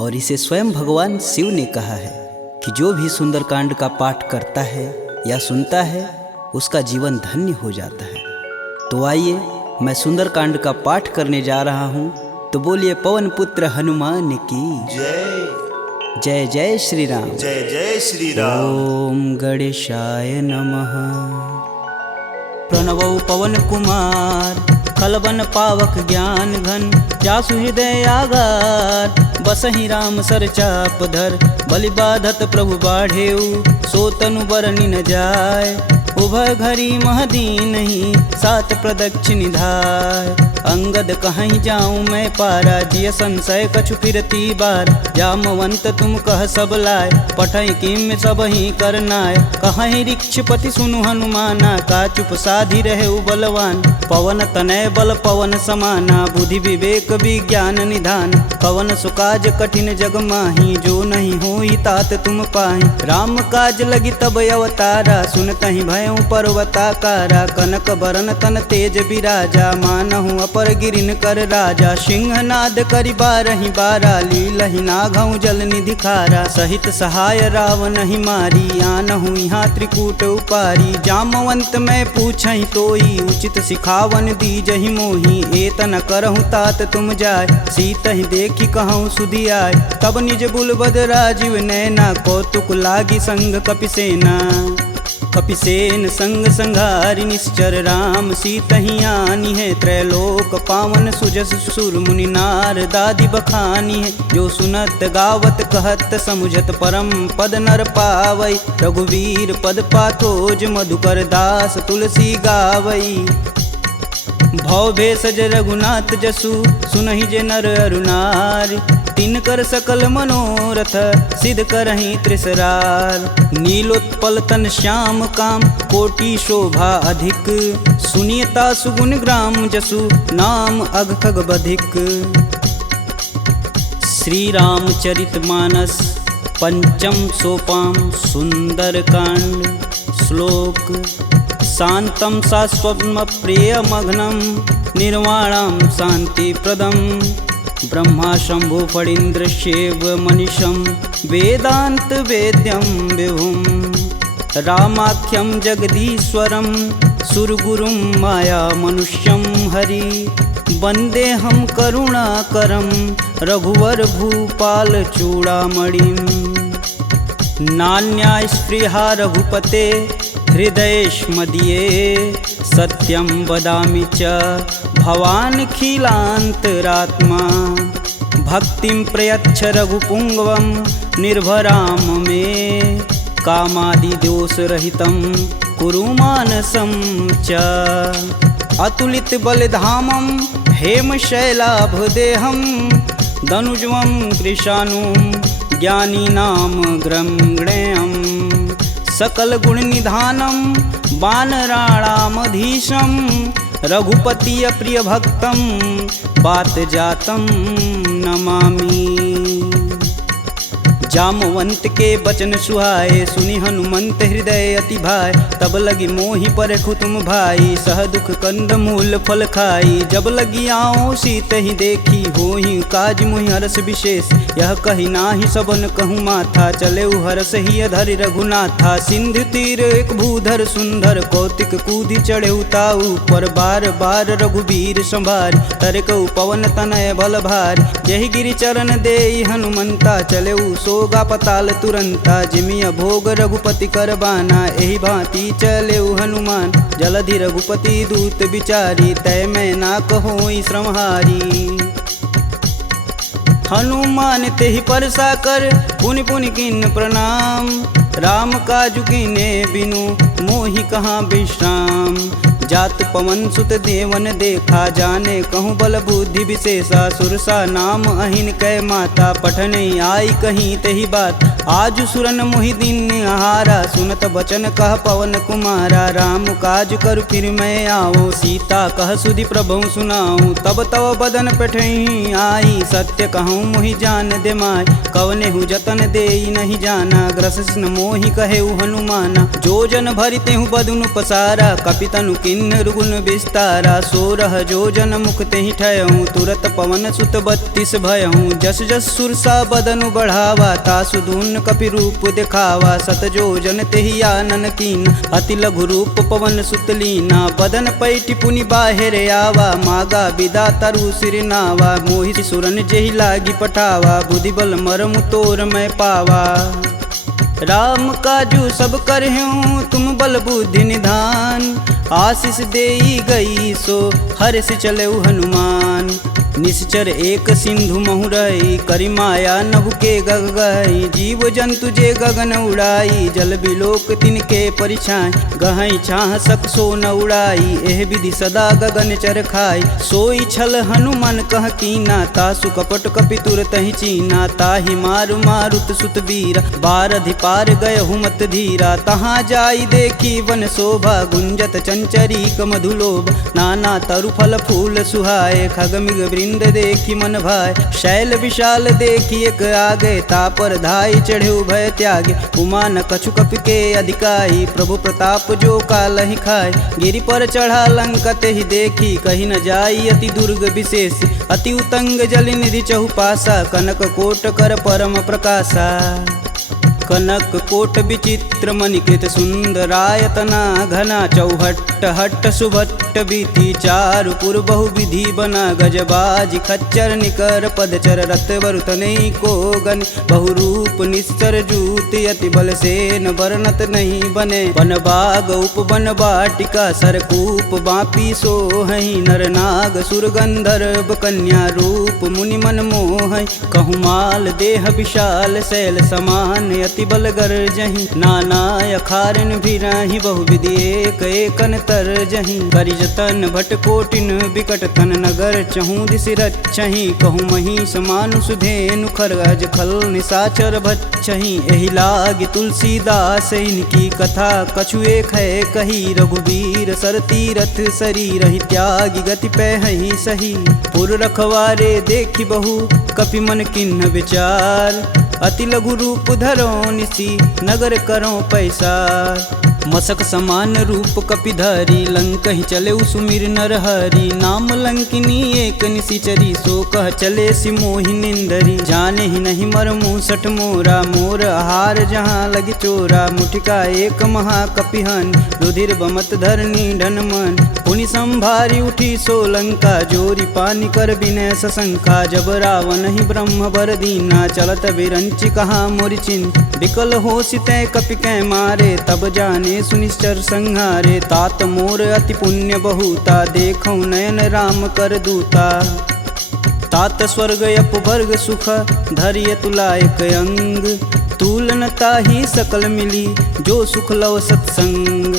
और इसे स्वयं भगवान शिव ने कहा है कि जो भी सुंदरकांड का पाठ करता है या सुनता है उसका जीवन धन्य हो जाता है। तो आइए मैं सुंदरकांड का पाठ करने जा रहा हूँ, तो बोलिए पवन पुत्र हनुमान की जय जय। जय श्री राम। जय जय श्री राम। ओम गणेशाय नमः। प्रणवौ पवन कुमार खलबन पावक ज्ञान घन, जासु हृदय आगार बसहि राम सर चाप धर। बलि बाधत प्रभु बाढ़ेऊ, सो तनु बरनि न जाय। उभय घरी महदीन ही, सात प्रदक्षिण निधाय। अंगद कहीं जाऊं मैं पारा, जिय संशय कछु फिरती बार। जामवंत तुम कह सब लाय, पठई किम सब ही करनाय। कहीं ऋक्षपति सुनु हनुमाना, का चुप साधि रहे बलवान। पवन तनय बल पवन समाना, बुद्धि विवेक विज्ञान निधान। पवन सुकाज कठिन जग माही, जो नहीं होई तात तुम पाही। राम काज लगी तब अवतारा, सुनतहि भयउ पर्वताकारा। कनक बरन तन तेज बिराजा, मानहु अपर गिरिन कर राजा। सिंहनाद करि बारहि बारा, लीलहि नाघउ जल निधि खारा। सहित सहाय रावण ही मारी, आनहु यहाँ त्रिकूट उपारी। जामवंत मैं पूछहि तोई, उचित सिखावन दीजहि मोही। एतन करहु तात तुम जाय, सीतहि देखि कहूँ सुधि आय। तब निज बुलबद राजीव नैना, कौतुक लागी संग कपिसेना। कपिसेन संग संघारि निश्चर, राम सीतहि आनी है। त्रैलोक पावन सुजस सुर मुनि नार, दादि बखानी है। जो सुनत गावत कहत समुझत, परम पद नर पावई। रघुवीर पद पाथोज, मधुकर दास तुलसी गावई। भव भेषज रघुनाथ जसु, सुनहि जे नर अरु नारी। तिनकर सकल मनोरथ, सिद्ध करहि त्रिसरार। नीलोत्पल तन श्याम काम, कोटि शोभा अधिक। सुनियता सुगुण ग्राम जसु, नाम अघ खग बधिक। श्री रामचरित मानस पंचम सोपान सुंदरकांड। श्लोक शांतं शाश्वतं प्रियमघ्नं, निर्वाणं शांतिप्रदं। ब्रह्मा शंभु फणीन्द्रस्यैव मनीषं, वेदांत वेद्यं विभुं। रामाख्यं जगदीश्वरं, सुरगुरुं माया मनुष्यं हरि। वन्देऽहं करुणाकरं, रघुवर भूपाल चूड़ामणिं। नान्या स्पृहा रघुपते, हृदयेष्मदीये। सत्यं वदामि च भवानखिलान्तरात्मा। भक्तिं प्रयच्छ रघुपुङ्गवं, निर्भरां मे। कामादिदोषरहितं कुरु मानसं च। अतुलित बलधामं, हेमशैलाभदेहं। दनुजवं कृशानुं, ज्ञानीनां ग्रंगणेयम्। सकल गुण निधानं, वानराणामधीशं। रघुपति प्रिय भक्तं, बात जातं नमामि। जामवंत के बचन सुहाए, सुनि हनुमंत हृदय अति भाई। तब लगी मोहि परखु तुम भाई, सह दुख कंद मूल फल खाई। जब लगी आओ सीत ही देखी, होहि काज मुहि हरस विशेष। यह कही नाही सबन कहूँ माथा, चले हरस ही अधरि रघुनाथा। सिंधु तीर एक भूधर सुंदर, कौतिक कूदि चढ़े ताऊ पर। बार बार रघुबीर संभारी, तरकऊ पवन तनय बल भारी। यही गिरि चरण देई हनुमंता, चले सोगा पताल तुरंता। जिमिया भोग रघुपति कर बाना, एहि भांति चले हनुमान। जलधि रघुपति दूत बिचारी, तय मैं ना कहोई श्रमहारी। हनुमान तेहि परसा कर, पुनि पुनि किन्न प्रणाम। राम काजु कीन्हे बिनु, मोहि कहाँ विश्राम। जात पवन सुत देवन देखा, जाने कहूँ बल बुद्धि विशेषा। सुरसा नाम अहिन कै माता, पठने आई कहीं तही बात। आज सुरन मोहि दिन आहारा, सुनत बचन कह पवन कुमारा। राम काज कर फिर मैं आओ, सीता कह सुधि प्रभु सुनाऊं। तब तव बदन पेठही आई, सत्य कहूँ मोहि जान दे माय। कवने हु जतन देई नहीं जाना, ग्रसिस न मोहि कहे हनुमाना। जो जन भरिते हूँ बदनु पसारा, कपितनु किन किन्नर गुण विस्तारा 16 जोजन मुख तेहि ठयहूँ तुरत पवन सुत 32 भयहूँ जस जस सुरसा बदन बढ़ावा तासु दून कपि रूप दिखावा 7 जोजन तेहि आनन कीन अति लघु रूप पवन सुत लीना बदन पैटि पुनि बाहिर आवा मागा विदा तरु सिर नावा मोहि सुरन जेहि लागी पठावा बुद्धि बल मरमु तोर मैं पावा राम काजू सब करहूँ तुम बल बुद्धि निधान आशीष देई गई सो हर से चले हनुमान निश्चर एक सिंधु महुरई करी माया नभु के गग गई जीव जंतु जे गगन उड़ाई जल बिलोक तिनके परिछाई गहई छाह सक सो न उड़ाई एह विधि सदा गगन चर खाई सोई छल हनुमान कह कीना तासु कपट कपि तुरत ही चीना ताहि मारु मारुत सुत वीर बारधि पार गय हुमत धीरा तहाँ जाई देखी वन शोभा गुंजत चंचरी मधुलोभ नाना तरु फल फूल सुहाए खग मृग वृंद देखी मन भाय शैल विशाल देखी एक आगे तापर धाई चढ़े भय त्यागे उमा न कछु कपि के अधिकाई प्रभु प्रताप जो काल ही खाए गिरि पर चढ़ा लंकत ही देखी कहीं न जाई अति दुर्ग विशेष अति उतंग जल निधि चहुपासा कनक कोट कर परम प्रकाशा कनक कोट विचित्र मणिकृत सुंदरायतना घना चौहट्ट हट्ट सुभट्ट बीती चारुपुर बहुविधि बना गजबाज खच्चर निकर पदचर रथ वरुतने को गन बहुरूप निश्चर जूत अति बल सेन वर्णत नहीं बने वन बाग उप वन बाटिका सरकूप बापी सोहई नर नाग सुर गंधर्व कन्या रूप मुनि मन मोह कहु माल देह विशाल शैल समान बल गरजहि नाना अखारन भिराहि बहुविधि एक एकन तरजहि करिजतन भट कोटिन विकट तन नगर चहु दिस रच्छहि कहु महिष मानुष धेनु खरगज खल निशाचर भच्छहि एहि लागी तुलसीदास इनकी कथा कछु एक है कही रघुवीर सर तीरथ शरीर ही त्यागी गति पैहि सही पुर रखवारे देखी बहु कपि मन किन्ह विचार अति लघु रूप धरो निसी नगर करो पैसा मसक समान रूप कपिधरी लंक ही चले सुमिर नर हरि नाम लंकिनी एक निशिचरी सो कह चले सिमोहि निंदरी जाने ही नहीं मर मूसठ मोरा मोर आहार जहाँ लगी चोरा मुठिका एक महाकपिहन रुधिर बमत धरनी ढन मन पुनि संभारी उठी सो लंका जोरी पानी कर बिनय सशंका जब रावण ही ब्रह्म बर दीना चलत बिरंचि कहा मोरिचिन विकल हो सितै कपि कै मारे तब जाने सुनिश्चर संहारे तात मोर अति पुण्य बहुता देखौ नयन राम कर दूता तात स्वर्ग अपवर्ग सुख धरिय तुलायक अंग तुलनता ही सकल मिली जो सुख लव सत्संग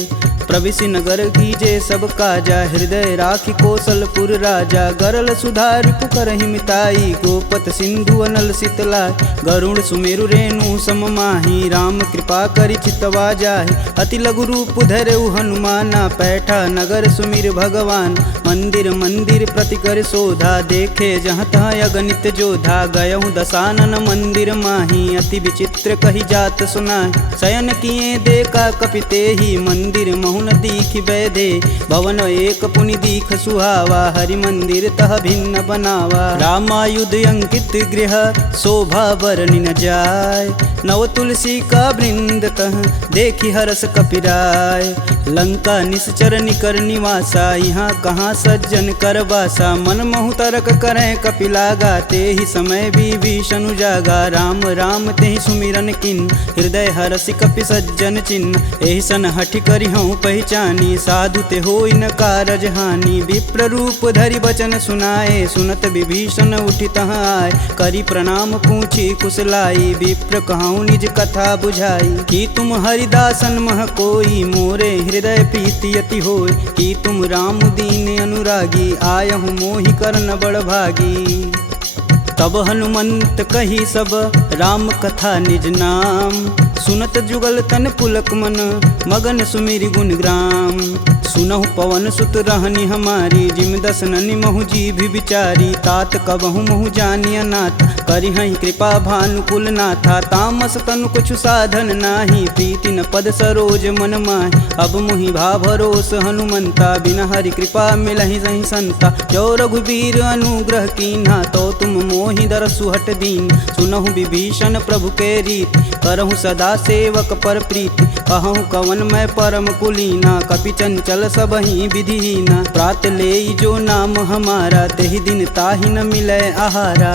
प्रविशि नगर कीजे सब काजा हृदय राखी कौशलपुर राजा गरल सुधार पुकर हिमिताई गोपत सिंधु अनल शीतला गरुड़ सुमेरु रेणु सम माही राम कृपा करि चितवा जाहि अति लघु रूप धरऊ हनुमाना पैठा नगर सुमिर भगवान मंदिर मंदिर प्रति कर शोधा देखे जहाँ तहाँ अगणित जोधा गयहु दशानन मंदिर माही अति विचित्र कही जात सुनाई शयन किए देखा कपिते ही मंदिर महु न दीख बैदे भवन एक पुनि दीख सुहावा हरि मंदिर तह भिन्न बनावा रामायुध अंकित गृह शोभा बरनि न जाय नव तुलसी का वृंद तह देखी हरस कपिराय लंका निश्चर निकर निवासा यहाँ कहाँ सज्जन कर बासा मन महु तरक करें कपिलागा ते ही समय विभीषण जागा राम राम ते सुमिरन किन हृदय हरसि कपि सज्जन चिन्ह एहि सन हठि करि हूँ पहचानी साधु ते होई न कारज हानि विप्र रूप धरि बचन सुनाए सुनत विभीषण उठि तहाँ आए करि प्रणाम पूछी कुशलाई विप्र कहूँ निज कथा बुझाई कि तुम हरिदासन मह कोई मोरे हृदय प्रीति अति होय कि तुम राम दीन अनुरागी आयहु मोहि करन बड़ भागी तब हनुमंत कही सब राम कथा निज नाम सुनत जुगल तन पुलक मन, मगन सुमिरि गुण ग्राम। सुनहु पवन सुत रहनी हमारी, जिम दस ननि महु जी भी विचारी। तात कबहु महु जानिय नाथ, करि हई कृपा भानुकुल नाथा। तामस तनु कुछ साधन नाही, प्रीति न पद सरोज मन माहि। अब मुहि भा भरोस हनुमंता, बिना हरि कृपा मिलहि सही संता। जो रघुबीर अनुग्रह कीन्हा, तो तुम मोहि दरसु हट दीन। सुनहु विभीषण प्रभु के रीत, करहु सदा सेवक पर प्रीति। कहूँ कवन मैं परम कुलीना, कपि चंचल सबहि विधिहीना। प्रात लेई जो नाम हमारा, तेहि दिन ताहि न मिलै आहारा।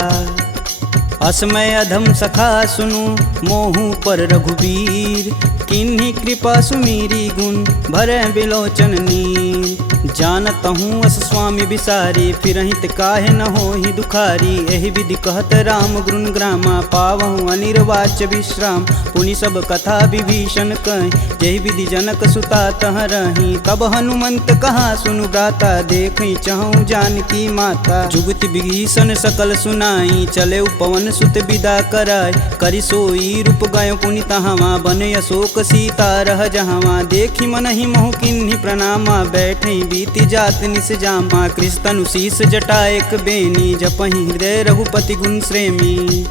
असमय अधम सखा सुनु, मोहु पर रघुबीर। किन्हीं कृपा सुमीरी गुण, भरै बिलोचन नीर। जानत हूँ अस स्वामी बिसारी, फिरहित काहे न होहि दुखारी। एहि विधि कहत राम गुण ग्रामा, पावहु अनिर्वाच्य विश्राम। पुनि सब कथा विभीषण कहि, जेहि विधि जनक सुता तह रही। तब हनुमंत कहा सुनु गाता, देखई चहु जानकी माता। जुगति विभीषण सकल सुनाई, चले पवन सुत विदा कराय। करि सोई रूप गय पुनि तहावा, बन अशोक सीता रह जहावा। देखी मनहि मोहु किन्हीं प्रणामा, बैठई बीति जात निस जामा। कृष्ण शीस जटा एक बेनी, जपहि हृदय रघुपति गुण श्रेमी।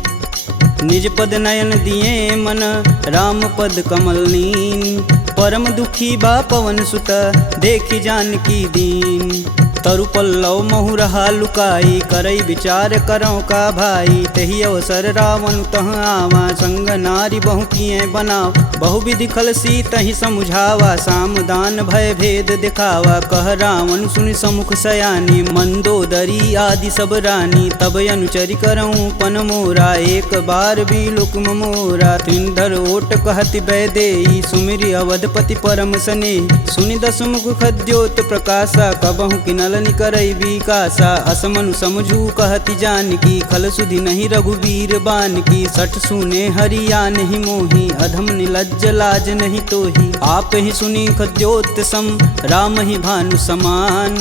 निज पद नयन दिए मन, राम पद कमल नीन। परम दुखी बा पवन सुत, देखी जानकी दीन। तरु पल्लव महु रहा लुकाई, करई विचार करौ का भाई। तेहि अवसर रावण तह आवा, संग नारी बहु किए बनाव। बहु विधि खल सीतहि समुझावा, साम दान भय भेद दिखावा। कह रावण सुनि समुख सयानी, मंदोदरी आदि सब रानी। तब अनुचरि करऊँ पन मोरा, एक बार भी लुक मोरा। त्रिंधर ओट कहति बैदेई, सुमिरि अवधपति परम स्नेही। सुनि दस मुख खद्योत प्रकाशा, कबहु किनल करई विकासा। असमनु समझू कहति जानकी, खल सुधि नहीं रघुवीर बान की। सठ सुने हरिया नहीं मोही, अधम निलज्ज लाज नहीं तोही। आप ही सुनी खद्योत सम, राम ही भानु समान।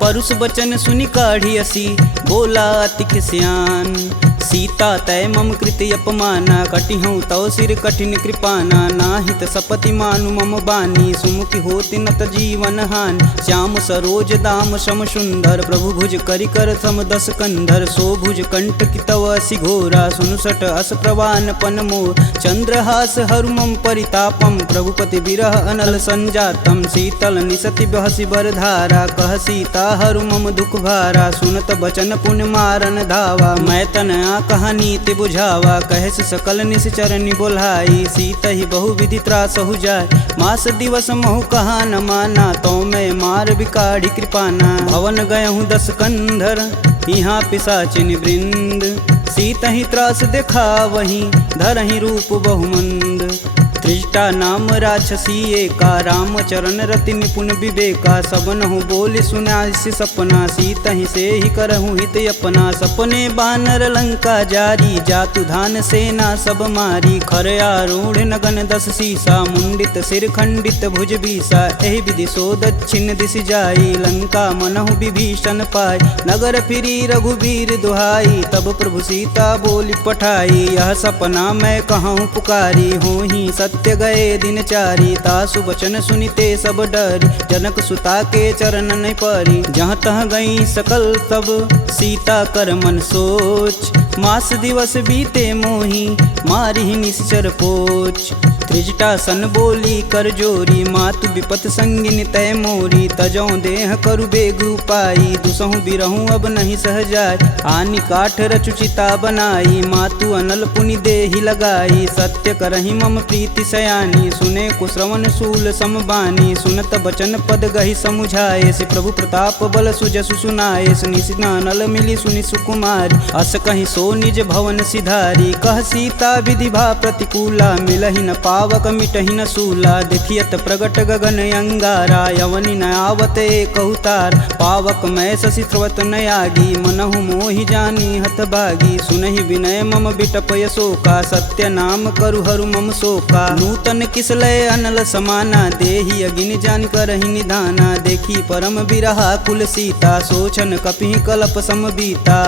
परुष बचन सुनि काढ़ी असी, बोला अति खिसियान। सीता तय मम कृति अपमाना, कटिहूँ तव सिर कठिन कृपाना। नाहित सपति मानु मम बानी, सुमुखी होति नत जीवन हानि। श्याम सरोज दाम सम सुंदर, प्रभु भुज करि कर सम दस कंधर। सो भुज कंठ की तव असि घोरा, सुनुसट अस प्रवान पन मोर। चंद्रहास हरु मम परितापम, प्रभुपति बिरह अनल संजातम। शीतल निसति बहसि बरधारा, कह सीता हरु मम दुख भारा। सुनत बचन पुन मारन धावा, मैं तन कहानी ते बुझावा। कहस सकल निश्चरनि बोलाई, सीत ही बहु विधि त्रास हो जाय। मास दिवस महु कहा न माना, तो मैं मार बिकाढ़ी कृपाना। भवन गयहूँ दस कंधर, यहाँ पिशाचिन वृंद। सीत ही त्रास देखा वहीं, धरहि रूप बहुमंद। त्रिजटा नाम राक्षसी एका, राम चरण रति निपुण विवेका। सबनहु बोल सुनासि सपना, सीत ही से ही करहु हित अपना। सपने बानर लंका जारी, जातु धान सेना सब मारी। खर आरूढ़ नगन दस सीसा, मुंडित सिर खंडित भुज बीसा। एहि विधि सो दक्षिण दिशि जाई, लंका मनहु विभीषण पाई। नगर फिरी रघुबीर दुहाई, तब प्रभु सीता बोली पठाई। यह सपना मैं कहूँ पुकारी, हो ही सत्य गए दिन चारी। तासु बचन सुनिते सब डरी, जनक सुता के चरण नहीं परी। जहाँ तह गई सकल तब सीता कर मन सोच। मास दिवस बीते मोही, मारी निश्चर पोच। त्रिजटा सन बोली कर जोरी, मातु विपत संगिन तय मोरी। तजौ देह करु बेग उपाई, दुसहु बिरहूँ अब नहीं सह जाय। आनि काठ रचुचिता बनाई, मातु अनल पुनि देहि लगाई। सत्य करहि मम प्रीति सयानी, सुने कुश्रवण शूल समबानी। सुनत बचन पद गहि समुझाए, सि प्रभु प्रताप बल सुजसु सुनाए। निशिना नल मिली सुनि सुकुमारी, अस कहि सो निज भवन सिधारी। कह सीता विधि भा प्रतिकूला, मिलहि न पावक मिटहि न सूला। देखियत प्रगट गगन अंगारा, यवनि न आवत एकहु तार। पावक मैं शशि स्रवत न आगी, मनहु मोहि जानी हत भागी। सुनहि विनय मम बिटप यशोका, सत्य नाम करु हरु मम शोका। नूतन किसलय अनल समाना, देहि अगिन जान करहि निधाना। देखी परम बिरहा कुल सीता, सोचन कपि कलप सम बीता।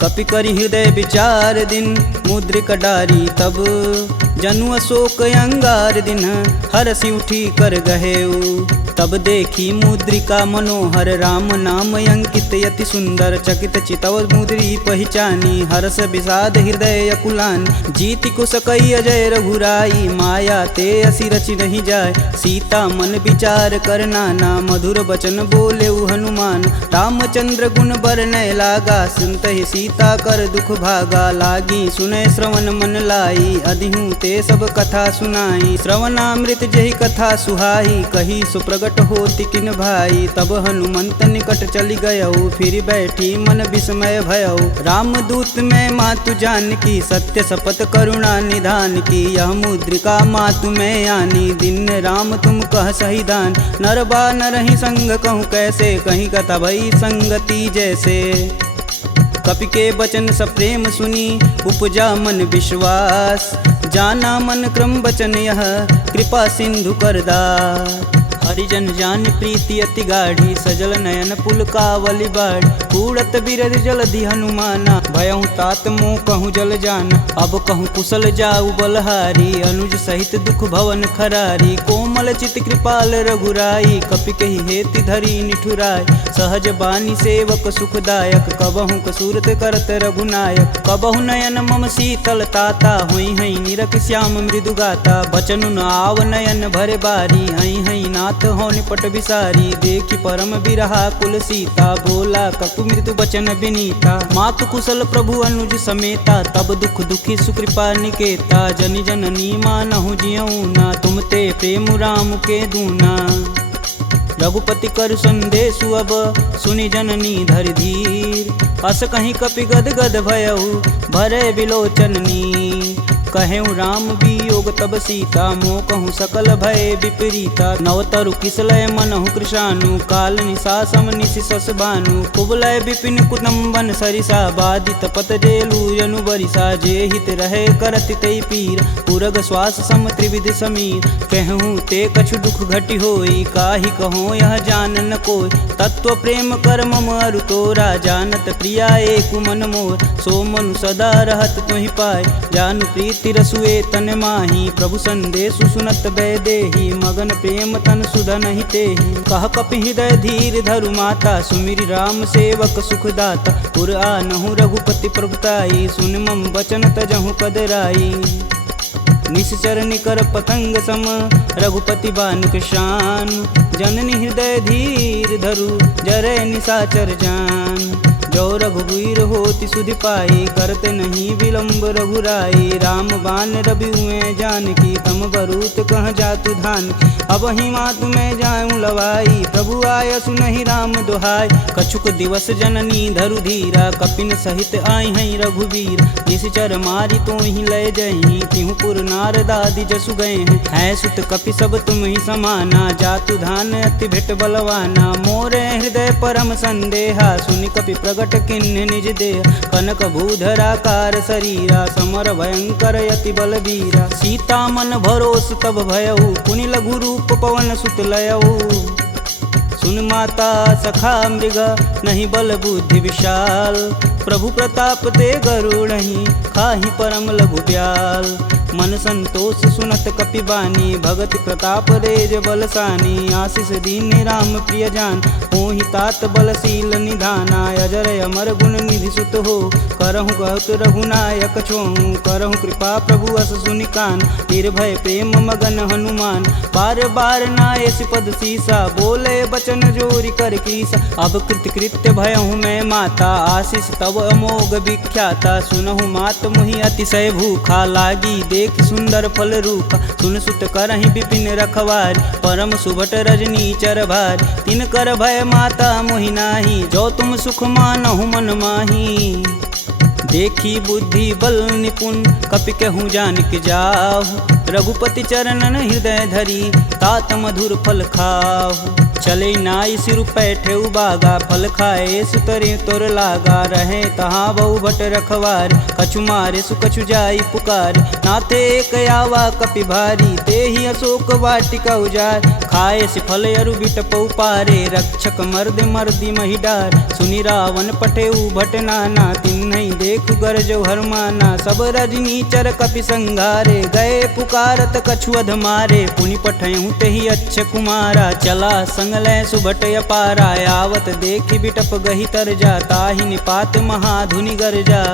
कपि करि हृदय विचार दिन, मुद्रिक डारी तब। जनु अशोक अंगार दिन हरसि उठी कर गहेऊ। तब देखी मुद्रिका मनोहर राम नाम अंकित यति सुंदर। चकित चितव मुद्री पहचानी हर्ष विषाद हृदय अकुलान। जीति कुश कई अजय रघुराई माया ते असी रचि नहीं जाय। सीता मन विचार कर नाना मधुर बचन बोले हनुमान। रामचंद्र गुण बरनय लागा सुनतहि सीता कर दुख भागा। लागी सुनय श्रवण मन लाई अधिहूँ ते सब कथा सुनाई। श्रवणामृत जहि कथा सुहाई कही सुप्रगट होति किन भाई। तब हनुमंत निकट चली गयऊ फिर बैठी मन विस्मय भयऊ। रामदूत में मातु जानकी सत्य शपथ करुणा निधान की। यह मुद्रिका मातु में आनी दिन राम तुम कह सही दान। नर बा नरहि संग कहूँ कैसे कहीं कथा भई संगति जैसे। कपि के वचन सप्रेम सुनी उपजा मन विश्वास। जाना मन क्रम वचन यह कृपा सिंधु करदार। हरिजन जान प्रीति अति गाढ़ी सजल नयन पुलकावली बाढ़। कूड़त बिरद जलधि हनुमाना भयहु तात मोह कहूँ जल जान। अब कहूँ कुशल जाऊ बलहारी अनुज सहित दुख भवन खरारी। कोमल चित कृपाल रघुराई कपि कहि हेति धरी निठुराय। सहज बानी सेवक सुखदायक कबहु कसूरत करत रघुनायक। कबहु नयन मम शीतल ताता हुई हई निरख श्याम मृदु गाता। बचनु न आव नयन भरे बारी हई हई नाथ हो निपट विसारी। देखी परम बिरहा कुल सीता बोला कपु मृदु बचन विनीता। मातु कुशल प्रभु अनुज समेता तब दुख दुखी सुकृपा निकेता। जनि जननी मानहु जियऊ ना तुम ते प्रेम राम के दूना। रघुपति कर संदेशु अब सुनि जननी धरि धीर। अस कहीं कपि गद गद भयऊ भरे विलोचननी। कहेऊ राम वियोग तब सीता मोह कहूँ सकल भय विपरीता। नवतरु किसलय मनहु कृशानु काल निशासम निशिशस भानु। कुबलय विपिन कुटुम्बन सरिसा बाधित पत जेलु जनु बरिसा। जे हित रहे करति तै पीर पुरग श्वास सम त्रिविध समीर। कहूँ ते कछु दुख घटि होई काहि कहो यह जान न कोय। तत्व प्रेम कर मम अरु तोरा जानत प्रिया एक मन मोर। सो मनु सदा रहत तुहि पाय जानु प्रीति रसुए तन माही। प्रभु संदेशु सुनत बैदेही मगन प्रेम तन सुधन ही तेहि। कह कपि हृदय धीर धरु माता सुमिरि राम सेवक सुखदाता। पुर आनहु रघुपति प्रभुताई सुन मम वचन तजहु कदराई। निश्चर निकर पतंग सम रघुपति बानुक शान। जननी हृदय धीर धरु जरे निशाचर जान। जो रघुवीर होति सुधि पाई करते नहीं विलम्ब रघुराई। राम बान रवि हुए जानकी तम बरूत कह जातु धान। अब ही मातु में जाऊँ लवाई प्रभु आय सुनहि राम दुहाई। कछुक दिवस जननी धरु धीरा कपिन सहित आई हैं रघुवीर। निश्चर मारी तो ही लय जही तिहु पुर नारदादि जसु गए हैं। है सुत कपि सब तुम ही समाना जातु धान अति भेट बलवाना। मोरे हृदय परम संदेहा सुनि कपि प्रगट किन्ह निज देह। कनक भूधराकार शरीरा समर भयंकर यति बलबीरा। सीता मन भरोस तब भयऊ पुनि लघु रूप पवन सुत लयऊ। सुन माता सखा मृग नहीं बल बुद्धि विशाल। प्रभु प्रताप ते गरुड़हि खाहि परम लघु ब्याल। मन संतोष सुनत कपि बानी भगति प्रताप रेज बलसानी। आशीष दीन राम प्रिय जान होहि तात बलशील निधाना। अजर अमर गुण निधि सुत हो करहु बहुत रघुनायक छोहु। करहु कृपा प्रभु अस सुनि कान निर्भय प्रेम मगन हनुमान। बार बार नायस पद सीसा बोले बचन जोरी कर कीसा। अब कृत कृत्य भयहु मैं माता आशीष तब अमोघ विख्याता। सुनहु मात मुहि अतिशय भूखा लागी देख सुंदर फल रूखा। सुन सुत करहि विपिन रखवारी परम सुभट रजनी चर भारी। तिन कर भय माता मोहि नाही जो तुम सुख मानहु मन माही। देखी बुद्धि बल निपुण कपि कहूँ जानिक जाहु। रघुपति चरणन हृदय धरी तात मधुर फल खाहु। चले नाई सिर पैठे उबागा फल खाए सुतरे तोर लागा। रहे तहाँ बहु भट रखवार कछु मारे सु कछु जाई पुकार। नाथे एक आवा कपि भारी ते ही अशोक वाटिका उजार। खाए से फल अरु बिटपौ पारे रक्षक मर्द मर्दी मही डार। सुनि रावण पठे भट नाना तिन्हि देख गरजौ हरमाना। सब रजनी चर कपि संघारे, गए पुकारत कछु अध मारे। पुनि पठयहु तेहि अच्छ कुमारा, चला संग लय सुभट अपारा। आवत देखि बिटप गहि तरजा, ताहि निपात महाधुनि गरजा।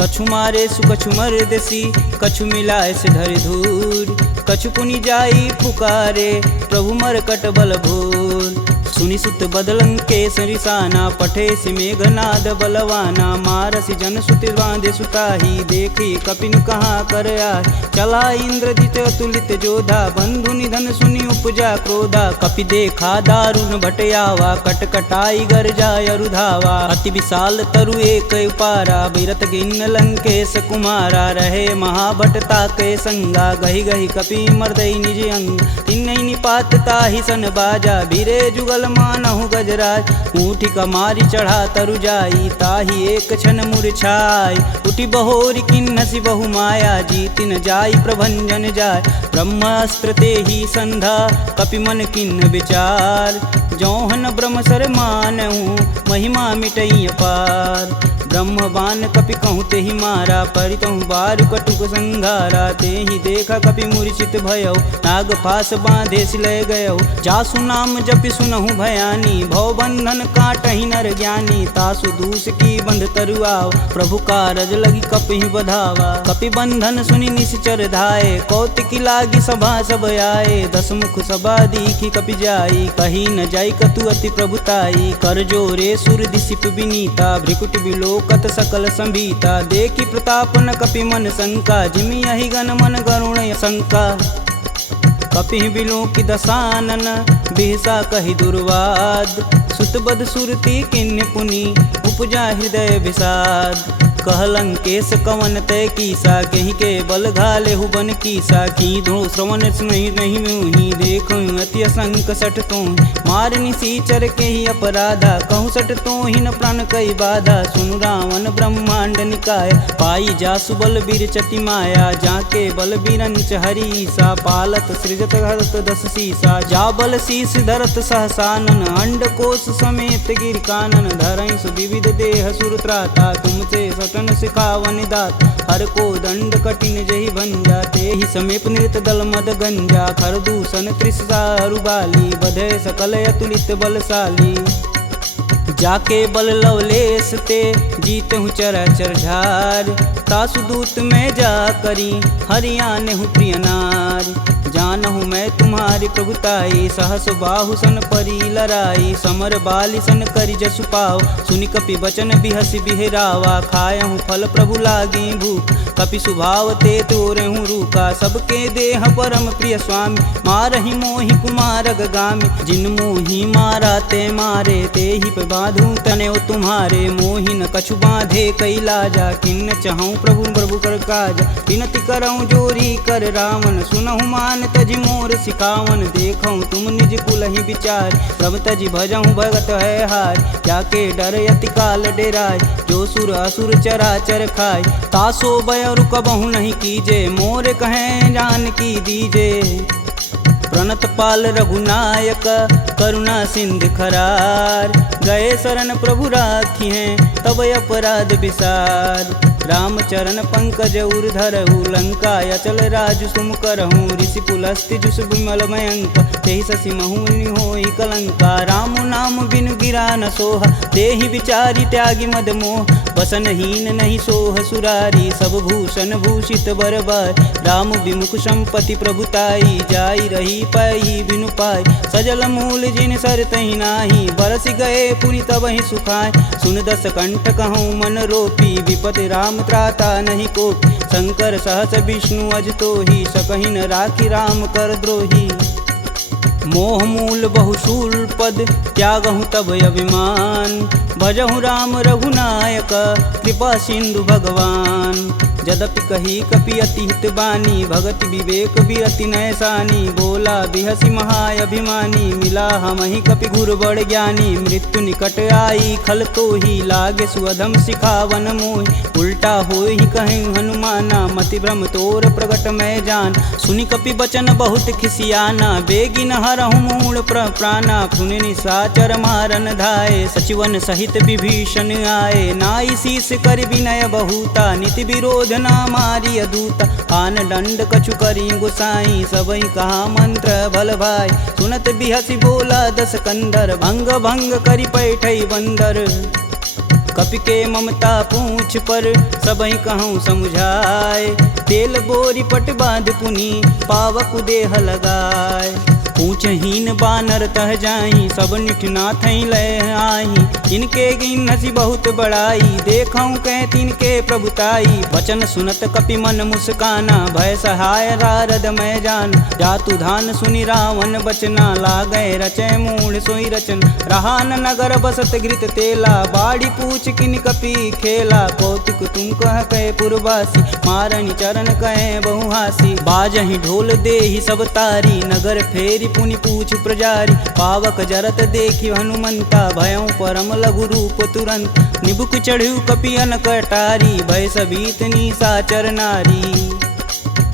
कछु मारे सु कछु मर्दसी, कछु मिलाए से धरि धूर। कछु पुनि जाई पुकारे, प्रभु मरकट बल भूर। सुनि सुत बदलंकेश रिसाना, पठे सि मेघनाद बलवाना। मारसि जन सुति बांधे सुताही, देखी कपिन कहाँ कर आए। चला इंद्रजित अतुलित जोधा, बंधु निधन सुनि उपजा क्रोधा। कपि देखा दारुण भटयावा, कटकटाई गर्जा अरुधावा। अति विशाल तरु एक उपारा, बिरत गिन्न लंकेश कुमारा। रहे महाभटता के संगा, गहि गहि कपि मर्दई निज अंग। तिन्हि निपात ताहि सन बाजा, बीरे जुगल मानहु गजराज। ऊँठी कमारी चढ़ा तरु जाई, ताहि एक क्षण मूर्छाई। उठी बहोरी किन्नसी बहु माया, जीति न जाई प्रभंजन जाय। ब्रह्मास्त्र तेहि संधा, कपि मन किन्न विचार। जौहन ब्रह्म सर मानहु, महिमा मिटई अपार। ब्रह्म बान कपि कहूँ तेहि मारा, परितहु बारु कटुक संघारा। तेहि देखा कपि मूर्छित भयउ, नाग फास बांधे सिलय गयउ। जासु नाम जपि सुनहु भयानी, भव बंधन काटहि नर ज्ञानी। तासु दूस की बंध तरुआव, प्रभु कारज लगी कपिहि बधावा। कपि बंधन सुनि निश्चर धाये, कौतिकी लागी सभा सब आए। दस मुख सभा दीखी कपि जाई, कही न जाई कतु अति प्रभुताई। कर जोरे सुर दिसिप विनीता, भ्रिकुट बिलोकत सकल संभीता। देखी प्रताप न कपि मन शंका, जिमि यही गण मन गरुण शंका। कपि बिलोकि दसानन, बिहसा कहि दुर्वाद। सुत बद सुरति किन्हि पुनि, उपजा हृदय विषाद। कहलंकेश कवन तय कीसा, कहीं के बल घाले हुबन कीसा। की धो श्रवण नहीं नहीं मुहि, देखूं अति असंक सठ तो। मार निसीचर के ही अपराधा, कहूँ सठ तो ही न प्राण कई बाधा। सुनु रावण ब्रह्मांड निकाय, पाई जासु बल बीर चति माया। जाके बल बीरंच हरीसा, पालत सृजत हरत दस सीसा। जा बल शीस धरत सहसानन, अंड कोश समेत गिर कानन। धरई सुविविध देह सुर त्राता, तुमसे सटन सिखावन दात। हर को दंड कठिन जहि भंजा, तेहि समीप नृत दल मद गंजा। खरदूषण त्रिषा अरुबाली, बधे सकल अतुलित बलशाली। जाके बल लवलेश ते, जीत हूँ चराचर झार। तासु दूत में जा करी, हरियाने हूँ प्रिय नार। जानहु मैं तुम्हारी प्रभुताई, सहस बाहु सन परी लराई। समर बाली सन करि जसु पाव, सुनि कपि बचन बिहसि बिहरावा। खायहु फल प्रभु लागी भूख, कपि सुभाव ते तोरेहु रूखा। सबके देह परम प्रिय स्वामी, मारहि मोहि कुमारग गामी। जिन मोहि मारा ते मारे, तेहि पे बांधू तने तुम्हारे। मोहि न कछु बांधे कई लाजा, किन्न चहूँ प्रभु प्रभु कर काजा। विनति करऊँ जोरी कर रावण, सुनहु मान तजि मोर सिखावन। देखऊँ तुम निज कुल ही विचार, प्रभ तजि भजऊँ भगत है हार। जाके डर यति काल डेराय, जो सुर असुर चराचर खाय। तासो भय रुकबहु नहीं कीजे, मोर कहें जान की दीजे। प्रणत पाल रघुनायक, करुणा सिंध खरार। गए शरण प्रभु राखी हैं, तब अपराध विसार। राम चरण पंकज उर धरहु, लंका अचल राजु सुम करहूँ। ऋषि पुलस्ति जुस विमल मयंक, तेहि शशि महुनि होई कलंका। राम नाम बिनु गिरा न सोहा, देहि विचारी त्यागी मद मोह। बसनहीन नहीं सोह सुरारी, सब भूषण भूषित बरबार। राम विमुख संपत्ति प्रभुताई, जाई रही पाई बिनु पाई। सजल मूल जिन सर तहि नाही, बरस गए पुनि तबहि सुखाय। सुन दस कंठ कहूँ मन रोपी, विपति राम त्राता नहीं कोपी। शंकर सहस विष्णु अज तोहि, सकहि न राखी राम कर द्रोही। मोह मूल बहुशूल पद, त्यागहु तब अभिमान। भजहु राम रघुनायक, कृपा सिंधु भगवान। जदपि कही कपि अति हित बानी, भगति विवेक बिरति नैसानी। बोला बिहसी महाअभिमानी, मिला हमहि कपि घुर बड़ ज्ञानी। मृत्यु निकट आई खल तो ही, लागे सुअधम सिखावन मोहि। उल्टा होई कहीं हनुमाना, मति भ्रम तोर प्रगट मैं जान। सुनि कपि बचन बहुत खिसियाना, बेगिन हरहु मूढ़ प्राणा। पुनि निशाचर मारन धाये, सचिवन सहित विभीषण आए। नाई शीस कर विनय बहुता, नीति विरोध ना मारी अदूता। आन दंड कछु करी गुसाई, सबई कहा मंत्र भल भाई। सुनत बिहसी बोला दस कंदर, भंग भंग करि पैठई बंदर। कपि के ममता पूछ पर, सबई कहूँ समुझाए। तेल बोरी पट बांध पुनि, पावक देह लगाए। पूछहीन बानर तह जाई, सब निठना थई ले आई। इनके गिन हसी बहुत बड़ाई, देखऊं कह तिनके प्रभुताई। वचन सुनत कपि मन मुस्काना, भय सहाय रारद मैं जान। जातु धान सुनि रावण बचना, लागय रचय मूढ़ सोई रचन। रहा न नगर बसत घृत तेला, बाड़ी पूछ किन कपि खेला। कौतुक तुम कह कहे पुरवासी, मारनी चरण कहे बहुहासी। बाजहि ढोल देहि सब तारी, नगर फेरी पुनि पूछ प्रजारी। पावक जरत देखि हनुमंता, भयं परम लघु रूप तुरंत। निबुक चढ़ु कपि अनक अटारी, भय सबीत निशाचर नारी।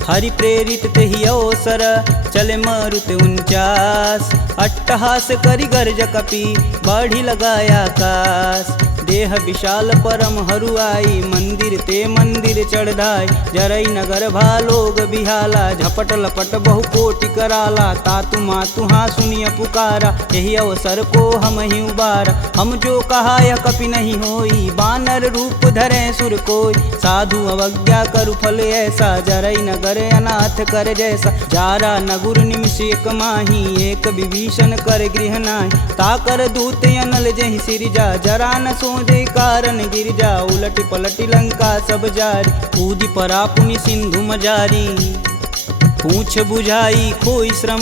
हरि प्रेरित तेहि अवसर, चले मरुत 49। अट्टहास करि गर्ज कपि, बाढ़ी लगाया आकाश। देह विशाल परम हरुआई, मंदिर ते मंदिर चढ़ाई। जरई नगर भालोग बिहाला, झपट लपट बहु कोटि कराला। तातु मातु हाँ सुनिय पुकारा, यही अवसर को हम ही उबारा। हम जो कहा यह कपि नहीं होई, बानर रूप धरे सुर कोई। साधु अवज्ञा करु फल ऐसा, जरई नगर अनाथ कर जैसा। जारा नगुर निमिष एक माही, एक विभीषण कर गृह नाही। ताकर दूत अनल जहि सिरजा, जरा न दे कारण गिरजा। उलटी पलटी लंका सब जारी, कूदि परा पुनि सिंधु मजारी। पूछ बुझाई खोई श्रम,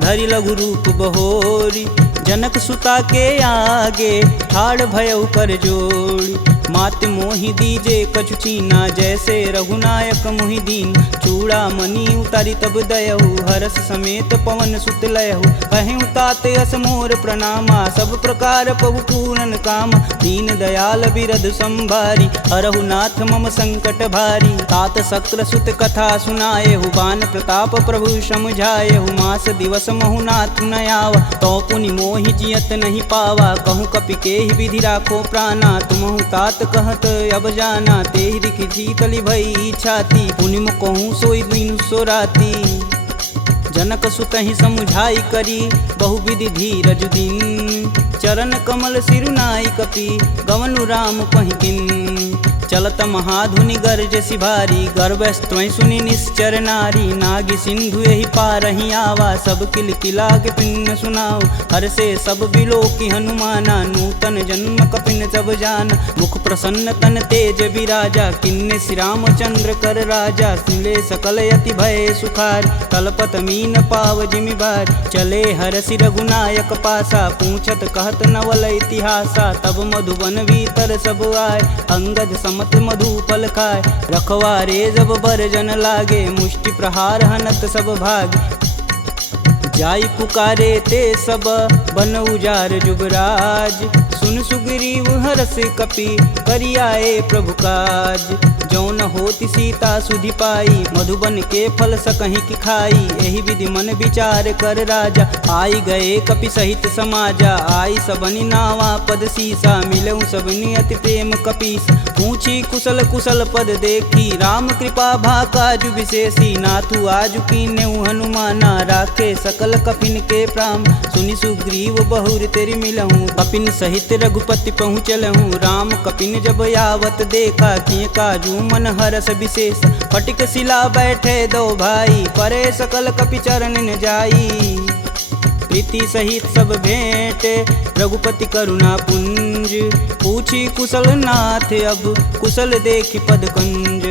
धरि लघु रूप बहोरी। जनक सुता के आगे, ठाड़ भयउ कर जोड़ी। मात मोहि दीजे कछु चीना, जैसे रघुनायक मोहि दीन। चूड़ा मणि उतारी तब दयहु, हरस समेत पवन सुत लयहु। कहें तात यस मोर प्रणामा, सब प्रकार प्रभु पूरन काम। दीन दयाल बिरध संभारी, हरहु नाथ मम संकट भारी। तात शक्र सुत कथा सुनाएहु, बान प्रताप प्रभु समुझाएहु। मास दिवस महु नाथ न आवा, तो पुनि मोहि जियत नहीं पावा। कहूँ कपि के ही विधि राखो प्राणा, तुमहु तात कहत अब जाना। तेहि दिख जीतली भई छाती, पुनि कहूँ सोई दिन सो राती। जनक सुतहि समुझाई करी, बहुविधि धीरज दिन। चरण कमल सिरुनाई कपि, गवनु राम पहिकिन। चलत महाधुनि गर्ज सिभारी, गर्भस्त्वं सुनि निश्चर नारी। नागी सिंधु यही पारहि आवा, सब किल किला के पिन्न सुनाओ। हर से सब बिलोकी हनुमाना, नूतन जन्म कपिन सब जान। मुख प्रसन्न तन तेज विराजा, किन्ने श्री रामचंद्र कर राजा। सुले सकल यति भय सुखार, कलपत मीन पाव जिमि बार। चले हरसि रघुनायक पासा, पूछत कहत नवल इतिहासा। तब मधुबन भीतर सब आए, अंगद समत मधु फल खाए। रखवारे जब बरजन लागे, मुष्टि प्रहार हनत सब भाग। जाई पुकारे ते सब, बन उजार जुगराज। सुन सुग्रीव हरस कपि, करियाए प्रभु काज। जौन होति सीता सुधि पाई, मधुबन के फल सकहीं की खाई। यही विधि मन विचार कर राजा, आई गए कपि सहित समाजा। आई सबनि नावा पद सीसा, मिलऊं सबनि अति प्रेम कपीस। पूछी कुशल कुशल पद देखी, राम कृपा भाकाजु विशेषी। नाथु आजु कीन्हु हनुमाना, राखे सकल कपिन के प्राम। सुनि सुग्रीव बहुर तेरि मिलहूँ, कपिन सहित रघुपति पहुँचलहूँ। राम कपिन जब यावत देखा, किए काजू मन हरस विशेष। फटिक शिला बैठे दो भाई, परे सकल कपि चरण न जाई। प्रीति सहित सब भेंटे, रघुपति करुणा पुंज। पूछी कुशल नाथ अब, कुशल देखि पद कुंज।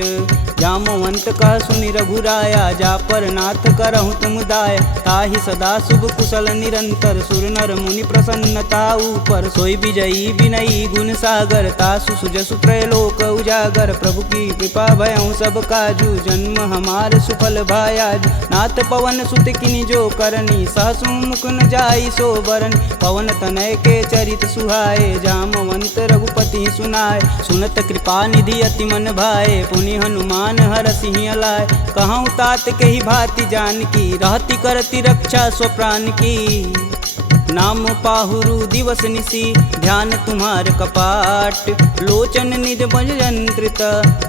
जामवंत कह सुनि रघुराया, जा पर नाथ करहु तुम दाया। ताहि सदा शुभ कुशल निरंतर, सुर नर मुनि प्रसन्नता ऊपर। सोई विजयी विनयी गुण सागर, तासु सुजसु त्रैलोक उजागर। प्रभु की कृपा भयउ सब काजू, जन्म हमार सुफल भायाजू। नाथ पवन सुत किनि जो करनी, सहसु मुख न जाई सो बरन। पवन तनय के चरित सुहाए, जामवंत रघुपति सुनाए। सुनत कृपा निधि अति मन भाए, पुनि हनुमान हरषि लाए। कहूँ तात के ही भांति जानकी, रहती करती रक्षा स्वप्राण की। नाम पाहुरु दिवस निसी, ध्यान तुम्हार कपाट। लोचन निज बज यंत्रित,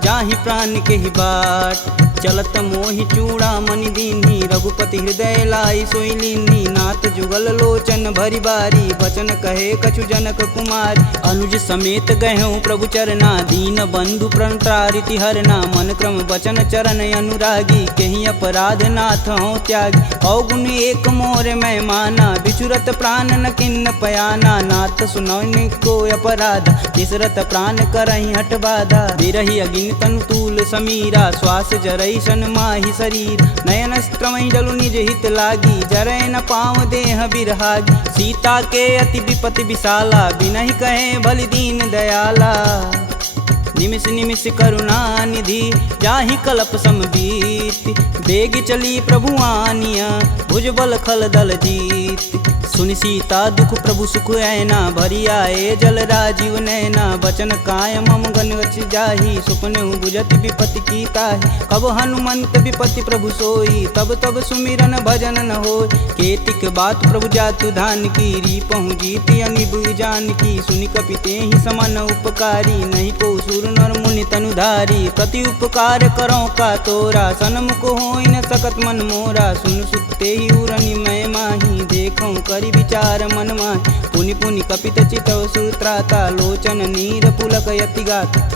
जाहि प्राण के ही बाट। चलत मोहि चूड़ामणि दीन्ही, रघुपति हृदय लाई सोई लीन्ही। नाथ जुगल लोचन भरी बारी, बचन कहे कछु जनक कुमार। अनुज समेत गहूँ प्रभु चरना, दीन बंधु प्रणतारिति हरना। मन क्रम बचन चरण अनुरागी, कहीं अपराध नाथ हो त्यागी। अवगुण एक मोर मैं माना, बिचुरत प्राण न किन्न पयाना। नाथ सुनौनि को अपराध, तिसरत प्राण करहि हठ बाधा। बिरहि अगिन तनु तूल समीरा, श्वास जरई सन माहि शरीर। नयन स्त्रमहि जलु निज हित लागी, जरै न पाँव देह बिरहागी। सीता के अति विपति विशाला, बिनहि कहे भलि दीन दयाला। निमिष निमिष करुणा निधि, जाहि कल्प समबीत। बेग चली प्रभु आनिया, भुजबल खल दल जीत। सुनि सीता दुख प्रभु सुख ऐना, भरी आए जल राजीव नैना। बचन काय मम गन जाहि, सुपनेहु बुझति विपति की ताहि। कब हनुमंत विपति प्रभु सोई, तब तब सुमिरन भजन न होय। केतिक बात प्रभु जातु धान की, रीपहु जीति अनिबु जान की। सुनि कपि तेहि समन उपकारी, नहीं को सुर नर मुनि तनुधारी। प्रति उपकार करो का तोरा, सन्मुख होई न सकत मन मोरा। सुन सुते ही उरनि मैं माही, देखऊँ करि विचार मन माहि। पुनि पुनि कपित चितव सुत्राता, लोचन नीर पुलक यति गाता।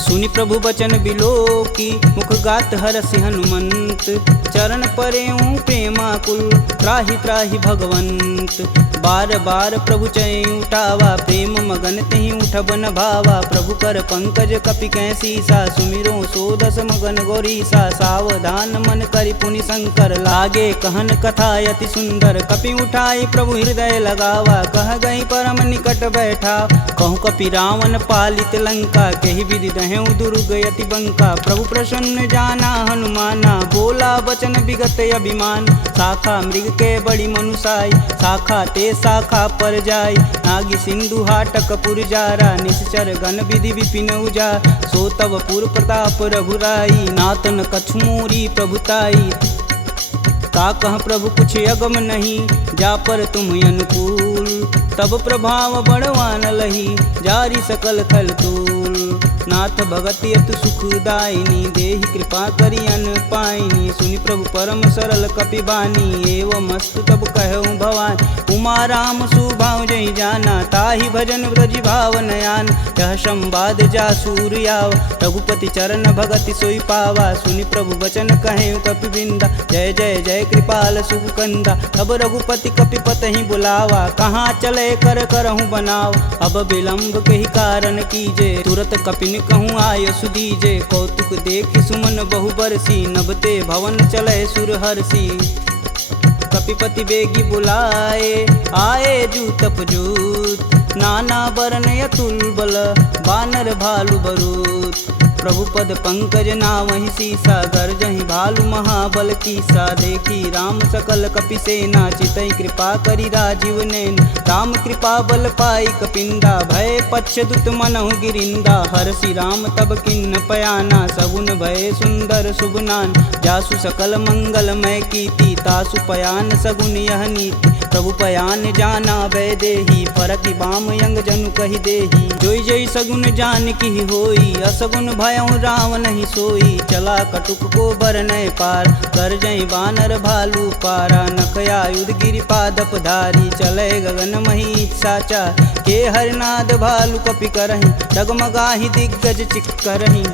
सुनि प्रभु बचन बिलोकी, मुख गात हरषि हनुमंत। चरण परेऊँ प्रेमाकुल, त्राहि त्राहि भगवंत। बार बार प्रभु चै उठावा, प्रेम मगन तेहि उठब न भावा। प्रभु कर पंकज कपि कै सीसा, सुमिरो सो दस मगन गौरीसा। सावधान मन करि पुनि शंकर, लागे कहन कथा यति सुंदर। कपि उठाई प्रभु हृदय लगावा, कह गई परम निकट बैठा। कहूँ कपि रावण पालित लंका, केहि विधि दहेउ दुर्ग यति बंका। प्रभु प्रसन्न जाना हनुमाना, बोला बचन विगत अभिमान। शाखा मृग के बड़ी मनुसाई, शाखा ते शाखा पर जाई। नागी सिंधु हाटक पुर जारा, निश्चर गण विधि विपिन उजा। सो तब पुर प्रताप रघुराई, नातन कछु मोरी प्रभुताई। का कह प्रभु कुछ अगम नहीं, जा पर तुम अनुकूल। तब प्रभाव बड़वान लही, जारी सकल खल तूल। नाथ भगति अतु सुखदायिनी, देहि कृपा करि अन पाइनी। सुनि प्रभु परम सरल कपि बानी, एवं अस्तु तब कहऊँ भवानी। उमा राम सुभाव जहि जाना, ताहि भजन ब्रज भाव नयान। यह संवाद जासूर याव, रघुपति चरण भगति सोई पावा। सुनि प्रभु बचन कहें कपि बिंदा, जय जय जय कृपाल सुख कंदा। तब रघुपति कपि पतहि बुलावा, कहाँ चले कर करहूँ बनाव। अब विलंब के ही कारण कीजे, तुरत कपिन कहूँ आय सुदीजे। कौतुक देखि सुमन बहु बरसी, नभते भवन चले सुर हर्षि। कपिपति बेगी बुलाए, आए जूतप जूत। नाना बरन अतुल बल, बानर भालु बरूत। प्रभु पद पंकज नावहि सीसा, गर्जहि भालु महाबल कीसा। देखी राम सकल कपि सेना, चितई कृपा करि राजीव नैन। राम कृपा बल पाई कपिंदा, भय पश्चदुत मनहु गिरिंदा। हरषि राम तब किन्न पयाना, सगुन भय सुंदर शुभनान। जासु सकल मंगलमय कीर्ति, तासु पयान सगुन यह नीति। प्रभु पयान जाना भय देही, फरकि बाम यंग जनु कहि देही। जोई जोई सगुन जान की होई, असगुन भयउ राम नहीं सोई। चला कटुक को बरनय पार, कर जय बानर भालू पारा। नखयायुध गिरिपादप धारी, चले गगन मही साचा। के हरनाद भालू कपि करहि, डगमगाहि दिग्गज चिक करहि।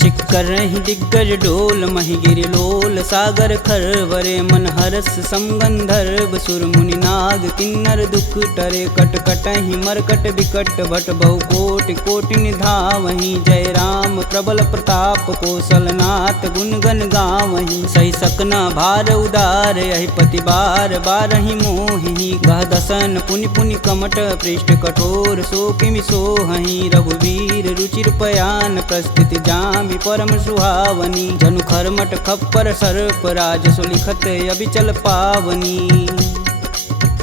चिक कर रही दिग्गज डोल मही गिरि लोल सागर खरवरे मन हरस समगंधर्व सुर मुनि नाग किन्नर दुख टरे कट कटहि मरकट विकट भट बहु कोटि कोटि निधावहि जय राम प्रबल प्रताप कौशलनाथ गुण गण गावहि सही सकना भार उदार यही पति बार बारहि मोहि गह दसन पुनि पुनि कमट पृष्ठ कठोर सो किमि सोहहि रघुवीर रुचिर पयान प्रस्थित जामि परम सुहावनी जनु खरमट खप्पर सर्प राज सुलिखत अबिचल पावनी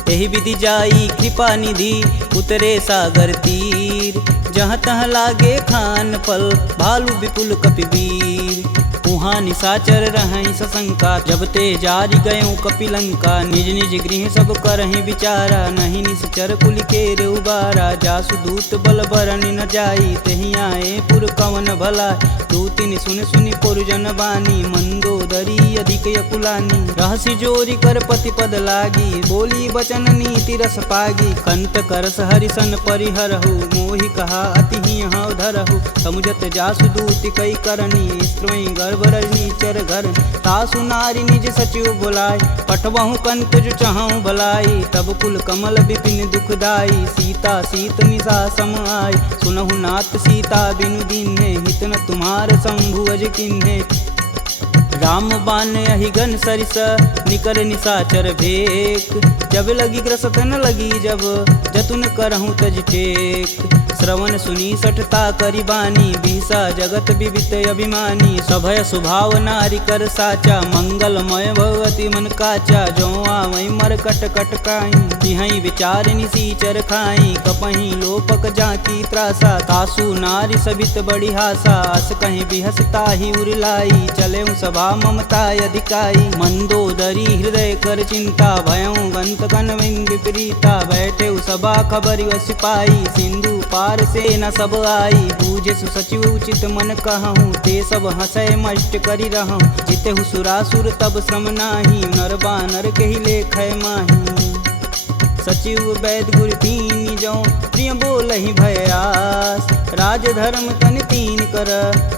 एहि विधि जाई कृपा निधि उतरे सागर तीर जहाँ तहाँ लागे खान पल भालू विपुल कपिवीर उहाँ निशाचर रहै सशंका जब ते जारी गयों कपिलंका निज निज गृह सब करहि विचारा नहीं निश्चर कुल केर उबारा जासु दूत बल बरनि न जाई तेहि आए पुर कवन भला दूतिन सुन सुनि पुरजन बानी मंदोदरी अधिक यकुलानी रहसि जोरी कर पति पद लागी बोली बचन नीति रस पागी कंत करस हरिसन परिहरहु मोहि कहा अति ही हव धरहु समुझत जासु दूति कई करनी स्त्रोई गर्भ रजनी चर घर तासु नारी निज सचिव बुलाय पठवहु कंत जो चहु भलाई तब कुल कमल विपिन दुखदाई सीता सीत निशा सम आय सुनहु नाथ सीता बिनु दीन्हे हित न तुम्हार शंभु अज किन्हे राम बान अहिगन सरिस निकर निशाचर भेक जब लगी ग्रसत न लगी जब जतुन करहूँ तज टेक श्रवण सुनी सठता करी बानी बीसा जगत विवित अभिमानी सभय सुभाव नारी कर साचा मंगलमय भगवती मन काचा जो आवै मर कट कट काई तिहै विचार निसीचर खाई कपहि लोपक जाकी त्रासा तासु नारी सबित बड़ी हासा अस कहीं बिहसता ही उरलाई चले सभा ममता अधिकाई मंदोदरी हृदय कर चिंता भयं गंत कन विपरीता बैठे सभा खबर सिपाही सिंधु पार से न सब आई बूझे सुसचिव उचित मन कहूँ ते सब हंसय मष्ट करी रहूँ जिते सुरासुर तब श्रम नाही नर बानर कही लेख माही सचिव वैद गुरु तीन जो प्रिय बोलहि भयास राज धर्म तन तीन कर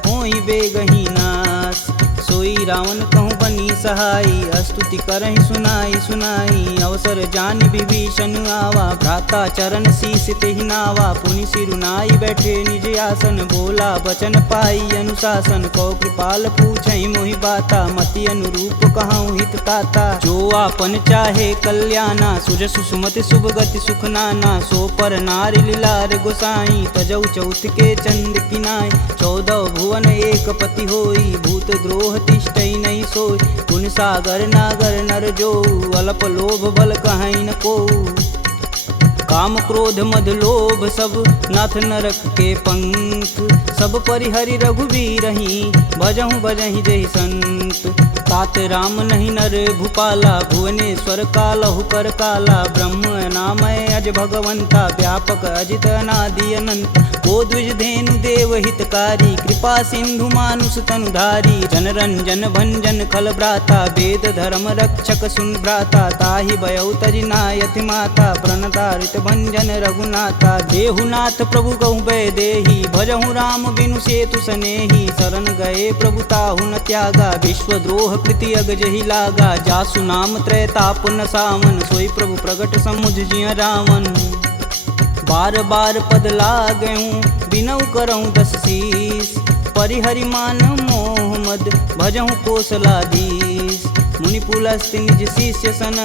होई बेगही नास सोई रावण कहूँ बनी सहाई स्तुति करहि सुनाई सुनाई अवसर जानि विभीषण आवा भ्राता चरण शीस तेहि नावा पुनि सिरुनाई बैठे निज आसन बोला बचन पाई अनुशासन कौ कृपाल पूछहि मोहि बाता मति अनुरूप कहूँ हित ताता जो आपन चाहे कल्याणा सुजसु सुमति शुभ गति सुख नाना सो पर नारी लीलार गोसाई तजौ चौथ के चंद किनाय 14 भुवन एक पति होई भूत द्रोह तिष्ठै नहीं सोई गुण सागर नागर नर जो अल्प लोभ बल कहीं न को काम क्रोध मद लोभ सब नाथ नरक के पंख सब परिहरि रघुवीरहि भजहु भजहि जहि संत तात राम नहीं नर भूपाला भुवनेश्वर कालहु कर काला ब्रह्म नामय अज भगवंता व्यापक अजित अनादि अनंत को द्विज धेनु देव हितकारी कृपा सिंधु मानुष तनुधारी जन रंजन भंजन खल भ्राता वेद धर्म रक्षक सुन भ्राता ताहि भयउ तजि नायति माता प्रणतारित भंजन रघुनाथा देहुनाथ प्रभु कहु भय देहि भजहु राम बिनु सेतु सनेहि शरण गए प्रभु ताहु न त्यागा विश्वद्रोह कृति अग जहि लागा जासु नाम त्रैताप न सावन सोई प्रभु प्रगट समुझ जिय रावण बार बार पद लागऊं बिनऊ करऊं 10 शीस परिहरि मान मोह मद भजहु कौशलाधीश मुनि पुलस्त्य निज शिष्य सन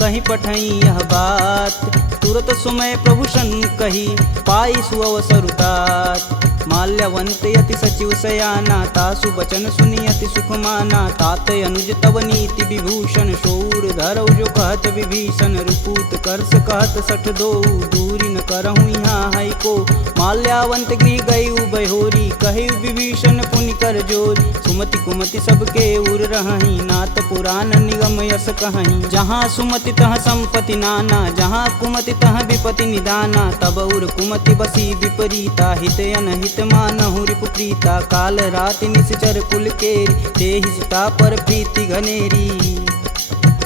कहीं पठई यह बात तुरत सुमय प्रभु सन कही पाई सुअवसरुतात माल्यवंत यति सचिव सयाना तासु बचन सुनि अति सुख माना तात अनुज तव नीति विभूषण शौर धरऊ जो कहत विभीषण रुपूत करस कहत सठ दो दूरी न करहूँ यहाँ है को माल्यावंत गृह गयु बहोरी कहे विभीषण पुनि कर जोर सुमति कुमति सबके उर रही नाथ पुराण निगम यस कहीं जहाँ सुमति तह संपत्ति नाना जहाँ कुमति तह विपति निदाना तब उर कुमति बसी विपरीता हित अनहित मानहु रिपु प्रीता काल राति निश्चर कुल केरी तेहि सीता पर प्रीति घनेरी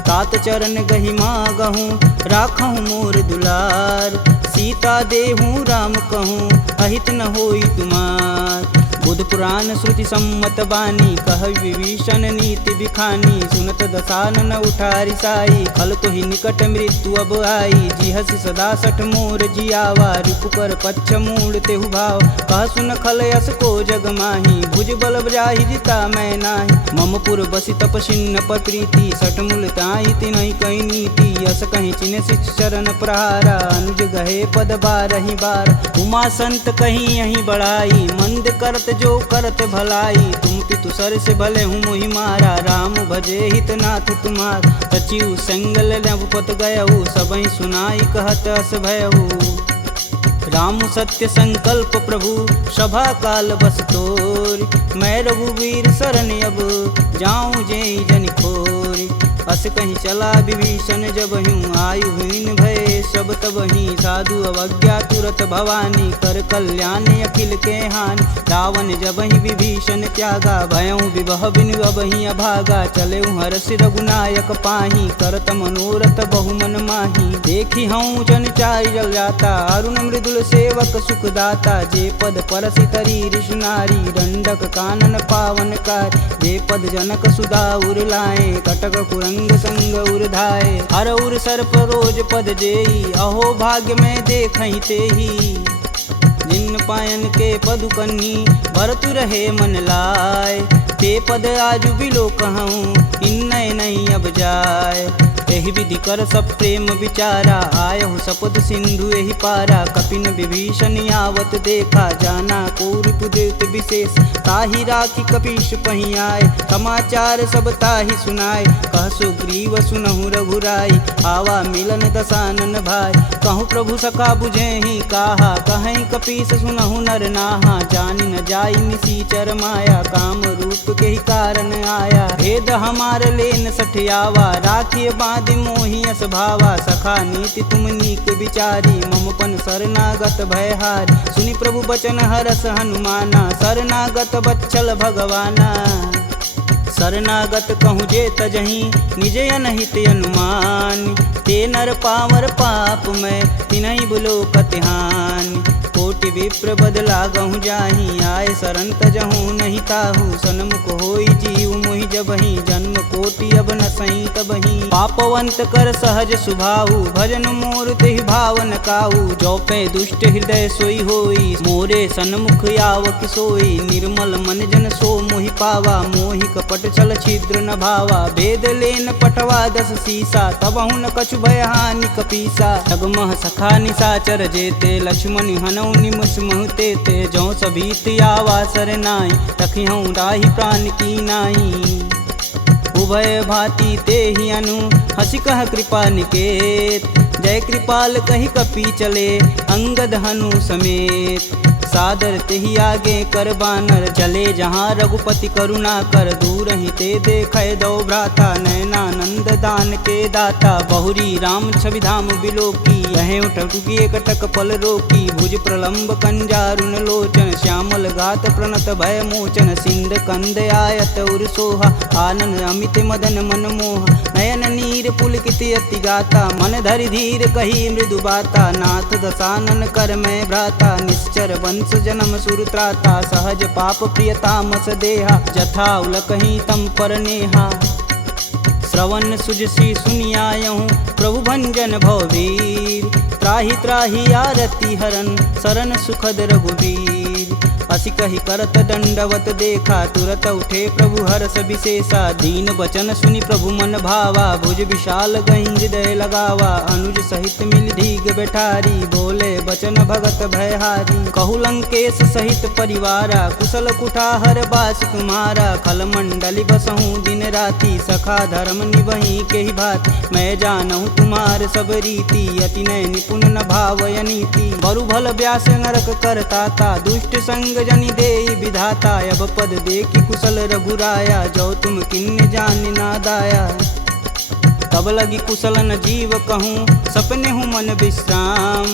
तात चरण गहि मागहूँ राखहूँ मोर दुलार सीता देहूँ राम कहूँ अहित न होई तुमार बुध पुराण श्रुति सम्मत बानी, कह विभीषण नीति बिखानी। सुनत दसानन उठारी साई, खल तो ही निकट मृत्यु अब आई। जी हसी सदा सठ मोर जियावा, रिपु कर पच्छ मूड तेहु भाव। कह सुन खल यस को जग माही, भुज बल जाहि जिता मैं नाही। मम पुर बसी तपसिन्न पर प्रीति, सठ मूल ताहि तिनहि कही नीति। यस कहीं चिन्ह शिष्य चरण प्रहारा, अनुज गहे पद बारहि बार। उमा संत कहीं यहीं बढ़ाई, मंद करत जो करत भलाई। तुम पितु सर से भले हूँ मोहि मारा, राम भजे हित नाथ तुम्हार। सचिव संगल नवपत गयहु, सबहि सुनाई कहत अस भयहु। राम सत्य संकल्प प्रभु, सभा काल बस तोरि। मैं रघुवीर शरण अब, जाऊं जेहि जन खोरि। अस कहीं चला विभीषण जब हूँ, आयु हीन भय सब तबहि। साधु अवज्ञा तुरत भवानी, कर कल्याण अखिल के हानि। रावण जब ही विभीषण त्यागा, भयउ विभह बिनु अबहि अभागा। चले हर्षि रघुनायक पाही, करत मनोरथ बहुमन माही। देखी हूँ जन चारि जल जाता, अरुण मृदुल सेवक सुखदाता। जे पद परसि तरी ऋषुनारी, दंडक कानन पावन कार। जे पद जनक सुधा उर लाए, कटक कुरंग संग उर्धाए। हर उर सर्प रोज पद जेई, अहो भाग्य में देखहि तेहि। जिन पायन के पदु कन्ही, भरतु रहे मन लाय। ते पद आजु बिलो कहूँ, इन्नय नहीं अब जाय। एहि विधि कर सब प्रेम विचारा, आयहु सपद सिंधु एहि पारा। कपिन विभीषण आवत देखा, जाना को रिपुदेत विशेष। ताहि राखी कपीश पहि आए, समाचार सब ताहि सुनाए। कह सुग्रीव सुनहु रघुराई, आवा मिलन दसानन भाई। कहूँ प्रभु सखा बुझेहि काहा, कहीं कपीस सुनहु नर नाहा। जानि न जाई निसीचर माया, काम रूप के ही कारण आया। भेद हमार लेन सठियावा, राखिय बांधि मोहि अस भावा। सखा नीति तुम नीक विचारी, मम पन शरणागत भयहारी। सुनि प्रभु बचन हरस हनुमाना, शरणागत बच्चल भगवाना। शरणागत कहूँ जे तजहि, निज अनहित अनुमान। ते नर पावर पाप में, तिनहि बुलोकत हानि। कोटि विप्र बदला गहूँ जाहि, आए शरण तजहूँ नहीं ताहू। सन्मुख होई जीव मोहि जबहि, जन्म कोटि अब न सही तबहि। पापवंत कर सहज सुभाऊ, भजन मोर तेहि भावन काऊ। जो पे दुष्ट हृदय सोई होई, मोरे सन्मुख आव किसोई। निर्मल मन जन सो मोहि पावा, मोहि कपट छल छिद्र न भावा। भेद लेन पटवा दस सीसा, तबहु न कछु भय हानि कपीसा। जगमह सखा निसाचर जेते, लक्ष्मण हनौ निमस महते ते। जौ सभीत आवा सरनाई, रखिहूँ राहि प्राण की नाई। उभय भांति ते ही अनु, हसी कह कृपा निकेत। जय कृपाल कही कपी चले, अंगद हनु समेत। सादर तेहि आगे कर बानर, चले जहाँ रघुपति करुणा कर। दूर ही ते देखै दो भ्राता, नयनानंद दान के दाता। बहुरी राम छवि धाम बिलोकी, यहें उठुकी एकटक पल रोकी। भुज प्रलंब कंजारुन लोचन, श्यामल गात प्रणत भय मोचन। सिंध कंद आयत उर सोहा, आनन अमित मदन मन मोह। नयन नीर पुलकित अति गाता, मन धरि धीर कही मृदु बाता। नाथ दसानन कर मैं भ्राता, निश्चर वंश जन्म सुरत्राता। सहज पाप प्रियतामस देहा, जथा उलकहि तम पर नेहा। श्रवण सुजसी सुनियायहूँ, प्रभु भंजन भववीर। त्राहि त्राहि आरती हरन, शरण सुखद रघुवीर। असी कही करत दंडवत देखा, तुरत उठे प्रभु हर्ष विशेषा। दीन वचन सुनि प्रभु मन भावा, भुज विशाल गहि हृदय लगावा। अनुज सहित मिल धीग बैठारी, बोले बचन भगत भयहारी। कहु लंकेश सहित परिवारा, कुशल कुठाहर बास तुम्हारा। खल मंडली बसहूँ दिन राति, सखा धर्म निबहि के ही भात। मैं जानहूँ तुम्हार सब रीति, अति नय निपुण न भावय नीति। बरु भल व्यास नरक करताता, दुष्ट संग जनि देई विधाता। अब पद देखी कुशल रघुराया, जो तुम किन्ने जान ना दाया। तब लगी कुशल न जीव कहूँ, सपने हूँ मन विश्राम।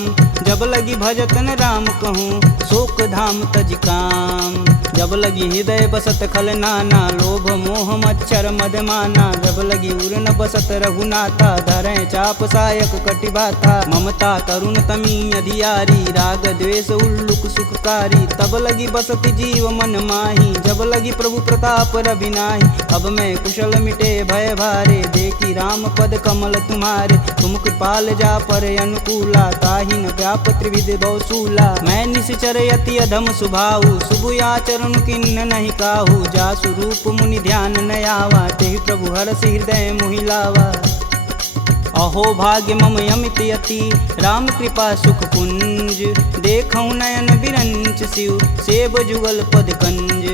जब लगी भजतन राम कहूँ शोक धाम तज काम। जब लगी हृदय बसत खल नाना लोभ मोह मच्छर मदमाना। जब लगी उर न बसत रघुनाथा धरें चाप सायक कटिबाथा। ममता तरुण तमी अधियारी राग द्वेष उल्लुक सुखकारी। तब लगी बसत जीव मन माही जब लगी प्रभु प्रताप रविनाही। अब मैं कुशल मिटे भय भारे देखी राम पद कमल तुम्हारे। तुम कृपाल जा पर अनुकूला ताहि न व्याप त्रिविध बहुसूला। मैं निश्चर यति अधम सुभाऊ शुभ आचरण किन्न नहीं काहू। जासु रूप मुनि ध्यान न आवा तेहि प्रभु हरसि हृदय मोहि लावा। अहो भाग्य मम यमित यति राम कृपा सुख कुंज। देखऊँ नयन बिरंच शिव सेब जुगल पद कंज।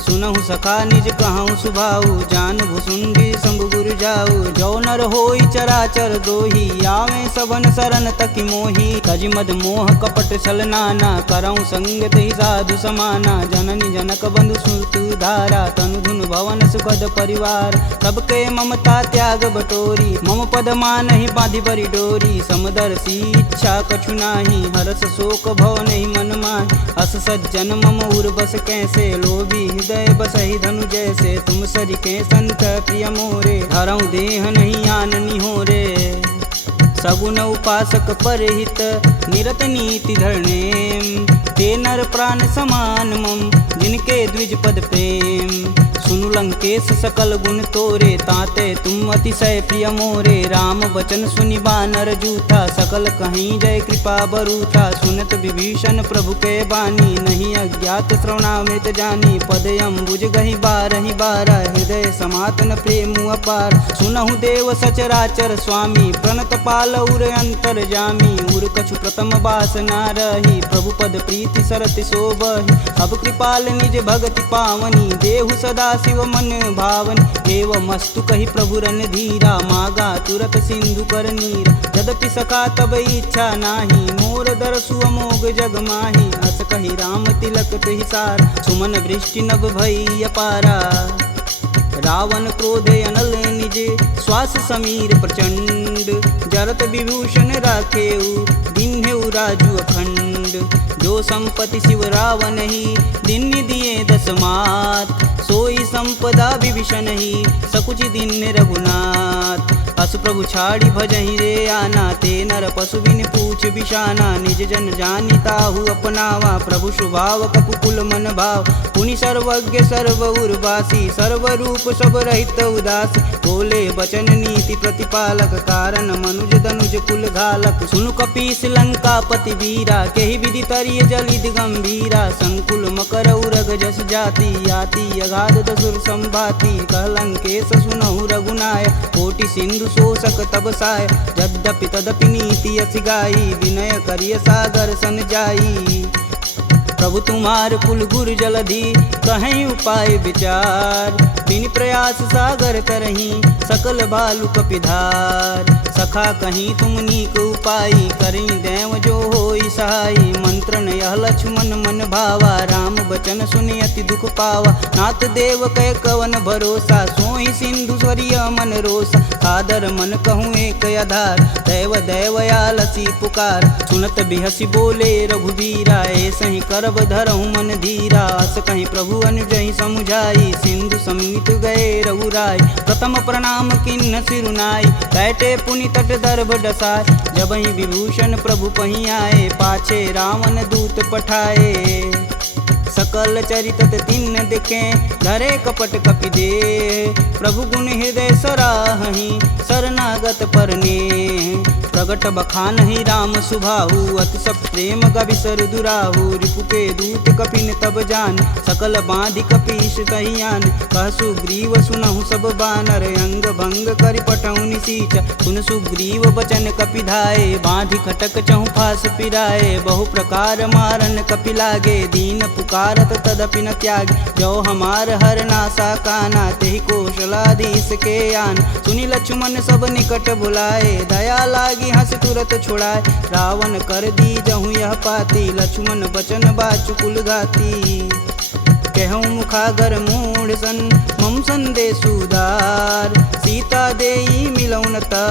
सुनहु सखा निज कहूँ सुभाऊ जान भुसुंडी शंभु गुरु जाऊ। जो नर होई चराचर दोही आवे सबन शरण तकी मोही। तज मद मोह कपट छल नाना करऊँ संग तेहि साधु समाना। जननी जनक बंधु सुतु धारा तनु धुन भवन सुखद परिवार। सबके ममता त्याग बटोरी मम पद मानहि बांधि बरी डोरी। समदर्शी इच्छा कछु नाही हरस शोक भव नहीं मन माहि। अस सज्जन मम उर बस कैसे लोभी हृदय बसहि धनु जैसे। तुम सरिके संत प्रिय मोरे धरऊँ देह नहीं आननी हो रे। सगुन उपासक परहित निरत नीति धरणेम। ते नर प्राण समान मम जिनके द्विज पद प्रेम। सुनु लंकेश सकल गुण तोरे ताते तुम अतिशय प्रिय मोरे। राम बचन सुनि बानर जूथा सकल कहीं जय कृपा बरूथा। सुनत विभीषण प्रभु के बानी नहीं अज्ञात श्रवणामृत जानी। पद अम्बुज गहि बारहि बारा हृदय समातन प्रेम अपार। सुनहु देव सचराचर स्वामी प्रणत पाल उर अंतर जामी। उर कछु प्रथम बास ना रही प्रभु पद प्रीति सरति शोभहि। अब कृपाल निज भगति पावनी देहु सदा शिव मन भावनी। एवमस्तु कहि प्रभु रन धीरा मागा तुरत सिंधु कर नीर। यद्यपि सखा तब इच्छा नाही मोर दरसु अमोघ जग माही। अस कहि राम तिलक तुहि सार सुमन वृष्टि नभ भई अपारा। रावण क्रोधे अनल निज श्वास समीर प्रचंड। जरत विभूषण राखेऊ दिन्हेऊ राजु अखंड। जो संपत्ति शिव रावण ही दिन दिए दस मात। सोई संपदा विभीषण ही सकुच दिन रघुनाथ। अस प्रभु छाड़ी भजहि रे आना ते नर पशु बिन पूछ बिशाना। निज जन जानि ताहु अपनावा प्रभु स्वभाव कपुकुल मन भाव। पुनि सर्वज्ञ सर्व उर्वासी सर्वरूप सब रहित उदासी। बोले बचन नीति प्रतिपालक कारण मनुज धनुज कुल घालक। सुनु कपीस लंकापति वीरा केहि विधि तरिय जलिद गंभीरा। संकुल मकर उरग जस जाति याति अगाध दसुर संभाति। कहलंकेश सुनहु रघुनाय कोटि सिंधु शोषक तब साय। यद्यपि तदपि नीति यस गाई विनय करिय सागर सन जाई। प्रभु तुम्हार कुल गुर जलधि कहीं उपाय विचार। बिन प्रयास सागर तरही सकल भालु कपिधार। सखा कहीं तुम नीक उपाय करी देव जो होई सहाई। मंत्र यह लक्ष्मण मन भावा राम बचन सुनि अति दुख पावा। नाथ देव कह कवन भरोसा सोहि सिंधु स्वरिय मन रोसा। आदर मन कहूँ एक आधार दैव दैवयालसी पुकार। सुनत बिहसी बोले रघुबीरा ऐसहि करब धरहु मन धीरा। अस कहीं प्रभु अनुजहि समुझाई सिंधु समीत गए रघुराय। प्रथम प्रणाम किन्न सिरुनाई कैटे पुनि तट दर्भ डसाय। जबहि विभूषण प्रभु पही आए पाछे रावण दूत पठाए। सकल चरित तिन्न देखे धरे कपट कपि दे। प्रभु गुण हृदय सराहि शरणागत परने। प्रगट बखानहि राम सुभाहु अति सब प्रेम गविसर दुराहु। रिपु के दूत कपिन तब जान सकल बांधि कपीश तहियान। कह सुग्रीव सुनहु सब बानर अंग भंग करि पठऊ निसीच। सुन सुग्रीव बचन कपि धाये बांधि खटक चहु फास पिराए। बहु प्रकार मारन कपि लागे दीन पुकारत तदपि न त्याग। जो हमार हर नासा काना तेहि कौशलाधीश के आन। सुनि लक्ष्मण सब निकट बुलाए दया लागी हंस तुरत छुड़ाए। रावण कर दी जहूँ यह पाती लक्ष्मण बचन बाचुकुल घाती। कहूँ मुखागर मूढ़ सन मम संदेशु उदार। सीता देई मिलौनता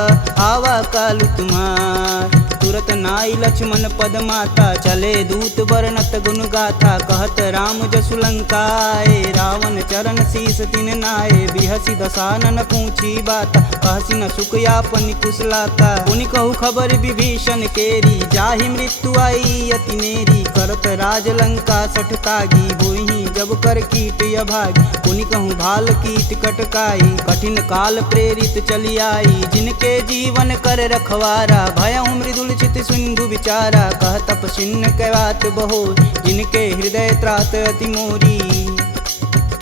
आवा कालु तुम्हार। तुरत नाई लक्ष्मण पद माता, चले दूत बरनत गुण गाथा, कहत राम जसु लंकाए, रावण चरण शीस तिन नाये, बिहसी दसानन पूछी बाता, कहसी न सुख यापन कुशलाता, पुनि कहु खबर विभीषण केरी, जाहि मृत्यु आई अति नेरी, करत राज लंका सठ तागी, भूहि जब कर कीट अभागी, पुनि कहूँ भाल कीट कटकाई, कठिन काल प्रेरित चली आई, जिनके जीवन कर रखवारा, भयउ मृदुल चित सिंधु विचारा, कह तपसिन्न कै बात बहो, जिनके हृदय त्रात अति मोरी,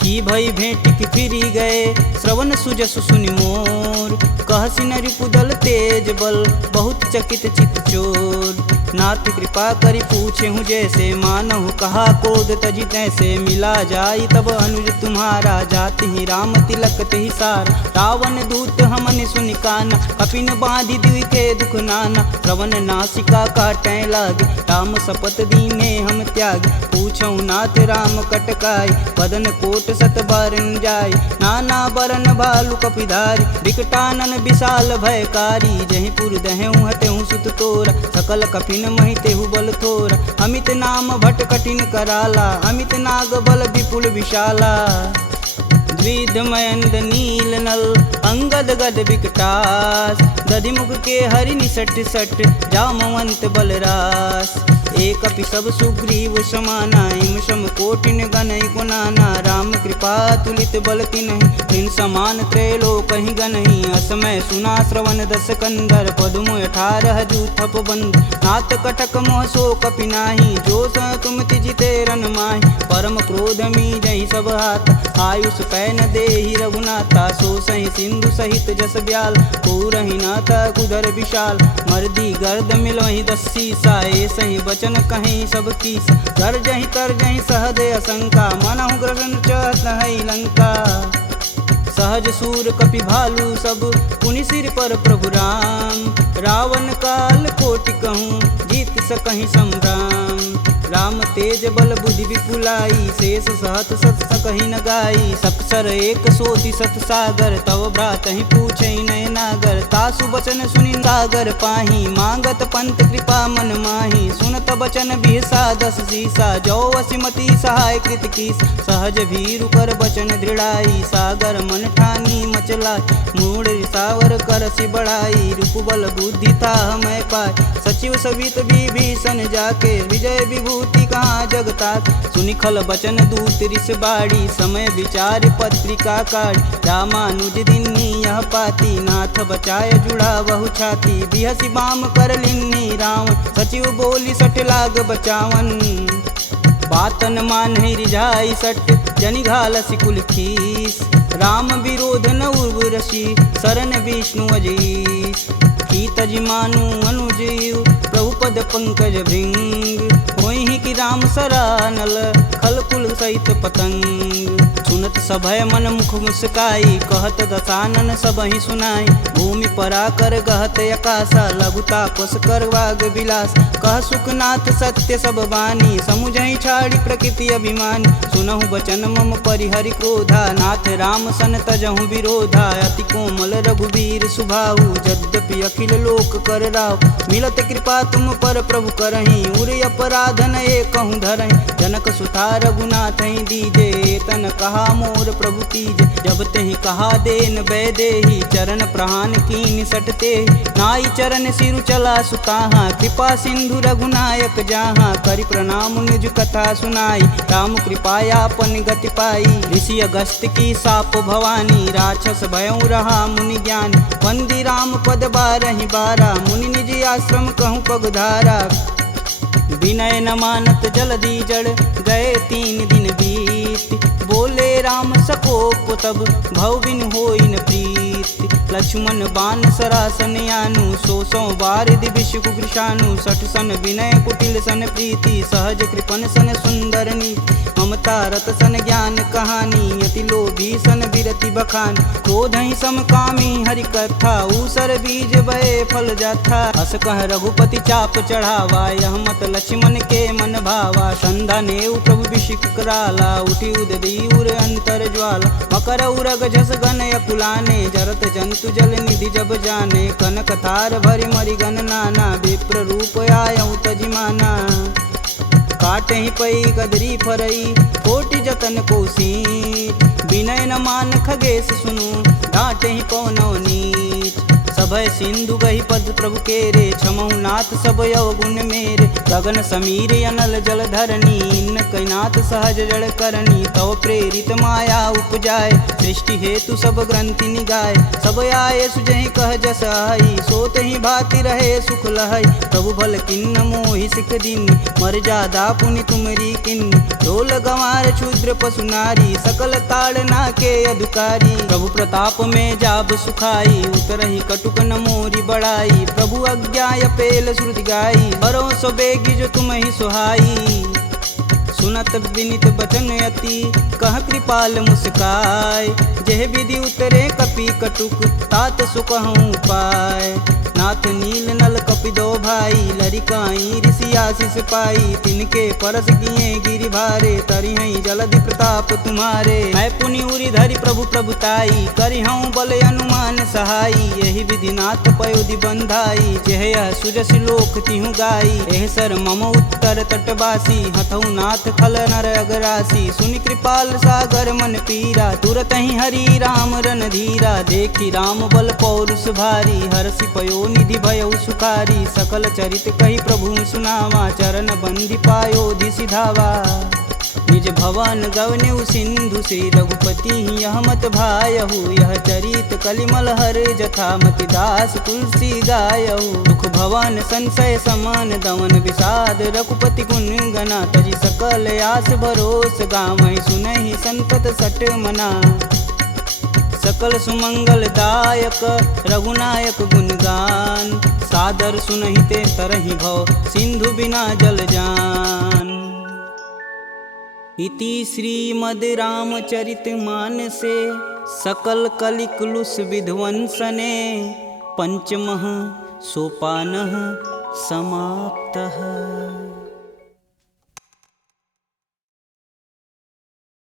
की भई भेंट की फिरी गए, श्रवण सुजस सुनि मोर, कहसी न रिपुदल तेज बल, बहुत चकित चित चोर, नाथ कृपा करि पूछे हूँ जैसे, मानहु कहा कोद तजि तैसे, मिला जाई तब अनुज तुम्हारा, जाति ही राम तिलक तेहि सारा, रावण दूत हमन सुनि काना, कपिन बांधि दिवि के दुख नाना, श्रवण नासिका काटै लागे, राम शपथ दीने हम त्याग, पूछऊ नाथ राम कटकाई, बदन कोट सत बारन जाय, नाना बरन भालु कपिधारी, विकटानन विशाल भयकारी, जहि पुर दहु हतेहु सुत तोरा, सकल कपिन महि तेहु बल थोरा, अमित नाम भट कठिन कराला, अमित नाग बल विपुल विशाला, द्विध मयंद नील नल, अंगद गद विकटास, दधिमुख के हरि निसट सट, जामवंत बलरास, एक अपि सब सुग्रीव समाना, इम सम कोटिन गनई गुनाना, राम कृपा तुलित बल तिन्हि, तिन समान त्रैलोक कहीं गनहि, असमय सुना श्रवण दस कंदर, पदुम 18 जूथप बंद, नाथ कटक मोह सो कपि नाही, जो स तुम तिजिते रन माहि, परम क्रोध मी जहि सब हाथ, आयुष पैन देहि रघुनाथा, सो सहि सिंधु सहित जस ब्याल, पूरहि नाथा कुधर विशाल, मर्दी गर्द मिलोहि 10 सीसा, सही बचन कहीं सब कीस, गर्जहि तरजहि सहदे असंका, मनहु ग्रसन चहत है लंका, सहज सूर कपि भालू सब, पुनि सिर पर प्रभु राम, रावण काल कोटि कहूँ, जीत सकहि संग्राम, राम तेज बल बुद्धि विपुलाई, शेष सहत सत सकहि न गाई, सकसर एक सोति सत सागर, तव भ्रात ही पूछै नय नागर, तासु बचन सुनि सागर पाही, मांगत पंत कृपा मन माही, सुनत बचन बिहसा 10 सीसा, जो वसिमती सहाय कृत कीस, सहज भीरु कर बचन दृढ़ाई, सागर मन ठानी मचला, मूढ़ सावर करसि बढ़ाई, रूप बल बुद्धि था मैं पाय, सचिव सवित विभीषण जाके, विजय विभूति कहाँ जगता, सुनिखल बचन दूत रिस बाड़ी, समय विचार पत्रिका काढ़, रामानुज दिन्नी यह पाती, नाथ बचाय जुड़ा बहु छाती, बिहसी बाम कर लिन्नी रावण, सचिव बोली सठ लाग बचावन, बातन मान रिझाई सट, जनि घालसी कुल खीस, राम विरोध न उर्वरसी, शरण विष्णु अजीस, की तज मानु अनुजीव, प्रभु पद पंकज भृंग, होहि कि राम सरानल, खल कुल सहित पतंग, सुनत सभय मन मुख मुस्काई, कहत दसानन सबहि सुनाई, भूमि परा कर गहत आकाशा, लघु तापस कर वाग विलास, कह सुखनाथ सत्य सब बानी, समुझहि छाड़ी प्रकृति अभिमानी, सुनहु बचन मम परिहरि क्रोधा, नाथ राम सन तजहु विरोधा, अति कोमल रघुवीर सुभाऊ, यद्यपि अखिल लोक कर राव, मिलत कृपा तुम पर प्रभु करहि, उर अपराधन एकहु धरहि, जनक सुता रघुनाथ दीजे, तन कहा मोर प्रभु तीज, जब तेहि कहा देन बैदेही, चरण प्रहान कीन सटते, नाई चरण सिरु चला सुताहा, कृपा सिंधु रघुनायक जहाँ, करि प्रणाम निज कथा सुनाई, राम कृपायापन गति पाई, ऋषि अगस्त की साप भवानी, राक्षस भयउ रहा मुनि ज्ञान, वंदी राम पद 12 मुनि निज आश्रम कहूँ पगधारा, विनय न मानत जलधि जड़, गए 3 दिन बीत, बोले राम सकोप तब, भव बिन होई न प्रीत, लक्ष्मण बान सरासन यानु, 100 बार दिविश कुकृशानु, 60 सन विनय कुटिल सन प्रीति, सहज कृपन सन सुंदर नीति, ममता रत सन ज्ञान कहानी, अति लोभी सन विरत अति बखान। क्रोध ही समकामी हरि कथा, ऊसर बीज बए फल जाथा। अस कह रघुपति चाप चढ़ावा, यह मत लक्ष्मण के मन भावा। संधा नेउ प्रभु विषिक कराला, उठी उददी उर अंतर ज्वाला। मकर उरग झस गन अकुलाने, जरत जंतु जल निधि जब जाने। कनक थार भरि मरि गन नाना, विप्र रूप आयउ तजिमाना। काटे ही पई कदरी फरई, कोटि जतन कोसीट। विनय न मान खगेश सुनु, डांटे ही पौनौ नीच। सभय सिंधु गही पद प्रभु केरे, छमहु नाथ सब यवगुण मेरे। गगन समीर अनल जल धरनी, इन कैनाथ सहज जड़ करनी। तव प्रेरित माया उपजाय, सृष्टि हेतु सब ग्रंथि निगाय। सब आये सुजहि कह जस आई, सोत ही भाति रहे सुख लहई। प्रभु भल किन्न मोहि सिख दीनी, मर्यादा पुनि तुमरी किन्नी। ढोल गंवार क्षुद्र पशु नारी, सकल ताड़ना के अधिकारी। प्रभु प्रताप में जाब सुखाई, उतरहि कटुक न मोरी बड़ाई। प्रभु आज्ञा पेल श्रुति गाई, बरो सो बेगी जो तुम ही सुहाई। सुनत विनित बचन अति, कह कृपाल मुस्काय। जेह विधि उतरे कपि कटुक, तात सुकहूँ पाय। नाथ नील नल कपि दो भाई, लरिकाई ऋषि आशीष पाई। तिनके परस किए गिरि भारे, तरिहई जलधि प्रताप तुम्हारे। मैं पुनि उरि धरि प्रभु प्रभुताई, करिहऊँ बल अनुमान सहाई। यही विधि नाथ पयोधि बंधाई, जेह यह सुजस लोक तिहु गाई। एह सर मम उत्तर तटवासी, हथऊ नाथ खल नर अगरासी। सुनि कृपाल सागर मन पीरा, तुरत ही हरि राम रन धीरा। देखी राम बल पौरुष भारी, हरषि पयो निधि भयउ सुखारी। सकल चरित कही प्रभु सुनावा, चरण बंधि पायोधि सिधावा। निज भवन गवनेउ सिंधु से, रघुपति यह मत भायहु। यह चरित कलिमल हर जथा, मति दास तुलसी गायहु। दुख भवन संशय समान, दमन विषाद रघुपति गुण गना। तजि सकल आस भरोस, गावहि सुनहि संतत सट मना। सकल सुमंगल दायक रघुनायक गुणगान, सादर सुनहि ते तरहि भव, सिंधु बिना जल जान। इति श्रीमद् रामचरित मानसे, सकल कलिकुलुष विध्वंसने। पंचमः सोपानः समाप्तः।